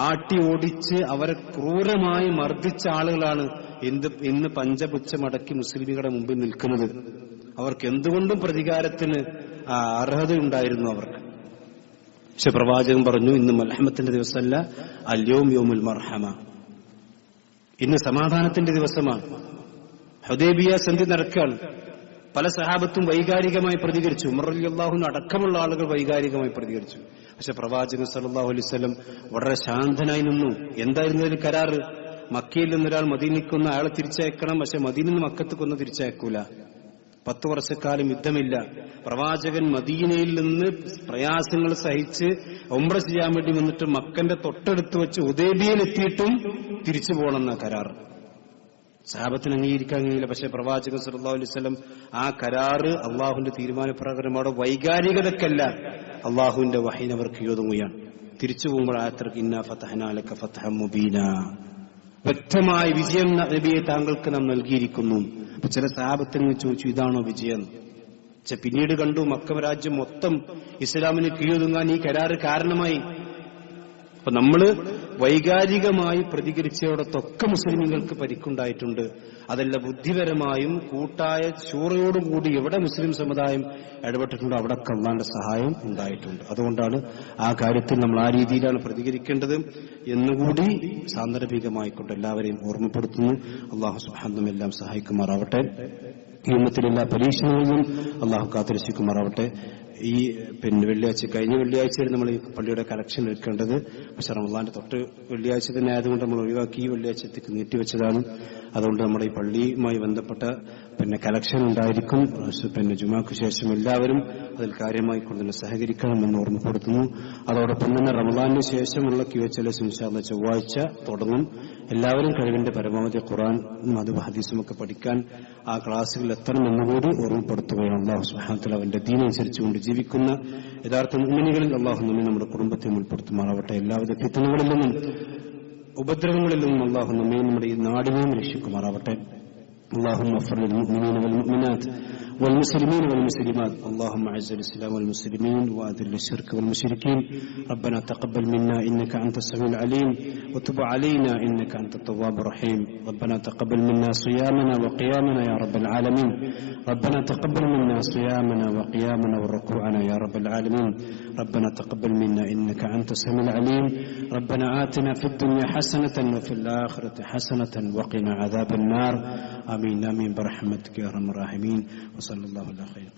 ആട്ടി ഓടിച്ച് അവരെ ക്രൂരമായി മർദ്ദിച്ച ആളുകളാണ് ഇന്ന് പഞ്ചപുച്ഛമടക്കി മുസ്ലിമുകളുടെ മുമ്പിൽ നിൽക്കുന്നത്. അവർക്ക് എന്തുകൊണ്ടും പ്രതികാരത്തിന് അർഹതയുണ്ടായിരുന്നു അവർക്ക്. പക്ഷെ പ്രവാചകൻ പറഞ്ഞു, ഇന്ന് മൽഹമത്തിന്റെ ദിവസമല്ല, അല്യവും യൗമുൽ മർഹമ, ഇന്ന് സമാധാനത്തിന്റെ ദിവസമാണ്. ഹുദൈബിയ സന്ധി നടക്കുകയാണ്. പല സഹാബത്തും വൈകാരികമായി പ്രതികരിച്ചു. ഉമർ റളിയല്ലാഹു അൻഹു അടക്കമുള്ള ആളുകൾ വൈകാരികമായി പ്രതികരിച്ചു. പക്ഷെ പ്രവാചകൻ സല്ലല്ലാഹു അലൈഹി വസല്ലം വളരെ ശാന്തനായി നിന്നു. എന്തായിരുന്നു അതിൽ കരാറ്? മക്കയിൽ നിന്നൊരാൾ മദീനയ്ക്കൊന്ന് അയാളെ തിരിച്ചയക്കണം, പക്ഷെ മദീനയിൽ നിന്ന് മക്കത്തേക്കൊന്ന് തിരിച്ചയക്കൂല. 10 വർഷക്കാലം യുദ്ധമില്ല. പ്രവാചകൻ മദീനയിൽ നിന്ന് പ്രയാസങ്ങൾ സഹിച്ച് ഉംറ ചെയ്യാൻ വേണ്ടി വന്നിട്ട് മക്കന്റെ തൊട്ടടുത്ത് വെച്ച് ഹുദൈബിയയിൽ എത്തിയിട്ടും തിരിച്ചു പോകണമെന്ന കരാർ. സഹാബത്തിന് അംഗീകരിക്കാൻ കഴിയില്ല. പക്ഷെ പ്രവാചകൻ സല്ലല്ലാഹു അലൈഹി വസല്ലം ആ കരാറ് അള്ളാഹുവിന്റെ തീരുമാനപ്രകാരമാണ്. വൈകാരികതക്കല്ല, അള്ളാഹുവിന്റെ വഹീൻ അവർക്ക് യോതുകയാണ്. തിരിച്ചു പോകുമ്പോൾ ആയത്തർക്ക് ഇന്നാ ഫതഹ്നാ ലക ഫത്ഹൻ മുബീന, വ്യക്തമായ വിജയം നബിയെ താങ്കൾക്ക് നാം നൽകിയിരിക്കുന്നു. അപ്പൊ ചില സഹാബത്തിന് ചോദിച്ചു, ഇതാണോ വിജയം? പക്ഷെ പിന്നീട് കണ്ടു മക്ക രാജ്യം മൊത്തം ഇസ്ലാമിന് കീഴൊതുങ്ങാൻ ഈ കരാറ് കാരണമായി. അപ്പൊ നമ്മള് വൈകാരികമായി പ്രതികരിച്ചയോടത്തൊക്കെ മുസ്ലിമുകൾക്ക് പരിക്കുണ്ടായിട്ടുണ്ട്. അതല്ല ബുദ്ധിപരമായും കൂട്ടായ ശൂറയോടും കൂടി എവിടെ മുസ്ലിം സമുദായം ഇടപെട്ടിട്ടുണ്ടോ അവിടെയൊക്കെ അള്ളാന്റെ സഹായം ഉണ്ടായിട്ടുണ്ട്. അതുകൊണ്ടാണ് ആ കാര്യത്തിൽ നമ്മൾ ആ രീതിയിലാണ് പ്രതികരിക്കേണ്ടത് എന്നുകൂടി സാന്ദർഭികമായിക്കൊണ്ട് എല്ലാവരെയും ഓർമ്മപ്പെടുത്തുന്നു. അള്ളാഹു സുബ്ഹാനഹു എല്ലാം സഹായിക്കുമാറാവട്ടെ. ഈ ഉമ്മത്തിലെല്ലാ പരീക്ഷണങ്ങളിലും അള്ളാഹു കാത്തുരക്ഷിക്കുമാറാവട്ടെ. ഈ വെള്ളിയാഴ്ച, കഴിഞ്ഞ വെള്ളിയാഴ്ചയിൽ നമ്മൾ ഈ പള്ളിയുടെ കലക്ഷൻ എടുക്കേണ്ടത്, പക്ഷെ റമദാന്റെ തൊട്ട് വെള്ളിയാഴ്ച തന്നെ ആയതുകൊണ്ട് നമ്മൾ ഒഴിവാക്കി ഈ വെള്ളിയാഴ്ചത്തേക്ക് നീട്ടിവെച്ചതാണ്. അതുകൊണ്ട് നമ്മുടെ ഈ പള്ളിയുമായി ബന്ധപ്പെട്ട കലക്ഷൻ ഉണ്ടായിരിക്കും. ജുമാക്ക് ശേഷം എല്ലാവരും അതിൽ കാര്യമായി കൊണ്ട് സഹകരിക്കണമെന്ന് ഓർമ്മപ്പെടുത്തുന്നു. അതോടൊപ്പം തന്നെ റമദാനിന് ശേഷമുള്ള QHLS ഇൻഷാ അല്ലാഹ് ചൊവ്വാഴ്ച തുടങ്ങും. എല്ലാവരും കഴിവിന്റെ പരമാവധി ഖുർആനും അതും ഹദീസും ഒക്കെ പഠിക്കാൻ ആ ക്ലാസ്സുകളിൽ എത്തണമെന്നുകൂടി ഓർമ്മപ്പെടുത്തുകയാണ്. അല്ലാഹു സുബ്ഹാനഹു വ തആല അവന്റെ ദീൻ അനുസരിച്ചുകൊണ്ട് ജീവിക്കുന്ന യഥാർത്ഥ മുഅ്മിനീകളിൽ അല്ലാഹു നമ്മെ നമ്മുടെ കുടുംബത്തെ ഉൾപ്പെടുത്തുമാറാവട്ടെ. എല്ലാവിധ ഫിത്നകളിൽ നിന്നും ഉപദ്രവങ്ങളിൽ നിന്നും അല്ലാഹു നമ്മെ നമ്മുടെ ഈ നാടിനെയും രക്ഷിക്കുമാറാവട്ടെ. اللهم اغفر للمؤمنين والمؤمنات والمسلمين والمسلمات. اللهم اعز الاسلام والمسلمين واذل الشرك والمشركين. ربنا تقبل منا انك انت السميع العليم وتب علينا انك انت التواب الرحيم. ربنا تقبل منا صيامنا وقيامنا يا رب العالمين. ربنا تقبل منا صيامنا وقيامنا وركوعنا يا رب العالمين. ربنا تقبل منا انك انت السميع العليم. ربنا آتنا في الدنيا حسنة وفي الآخرة حسنة وقنا عذاب النار. آمين آمين برحمتك يا أرحم الراحمين. وصلى الله على خير.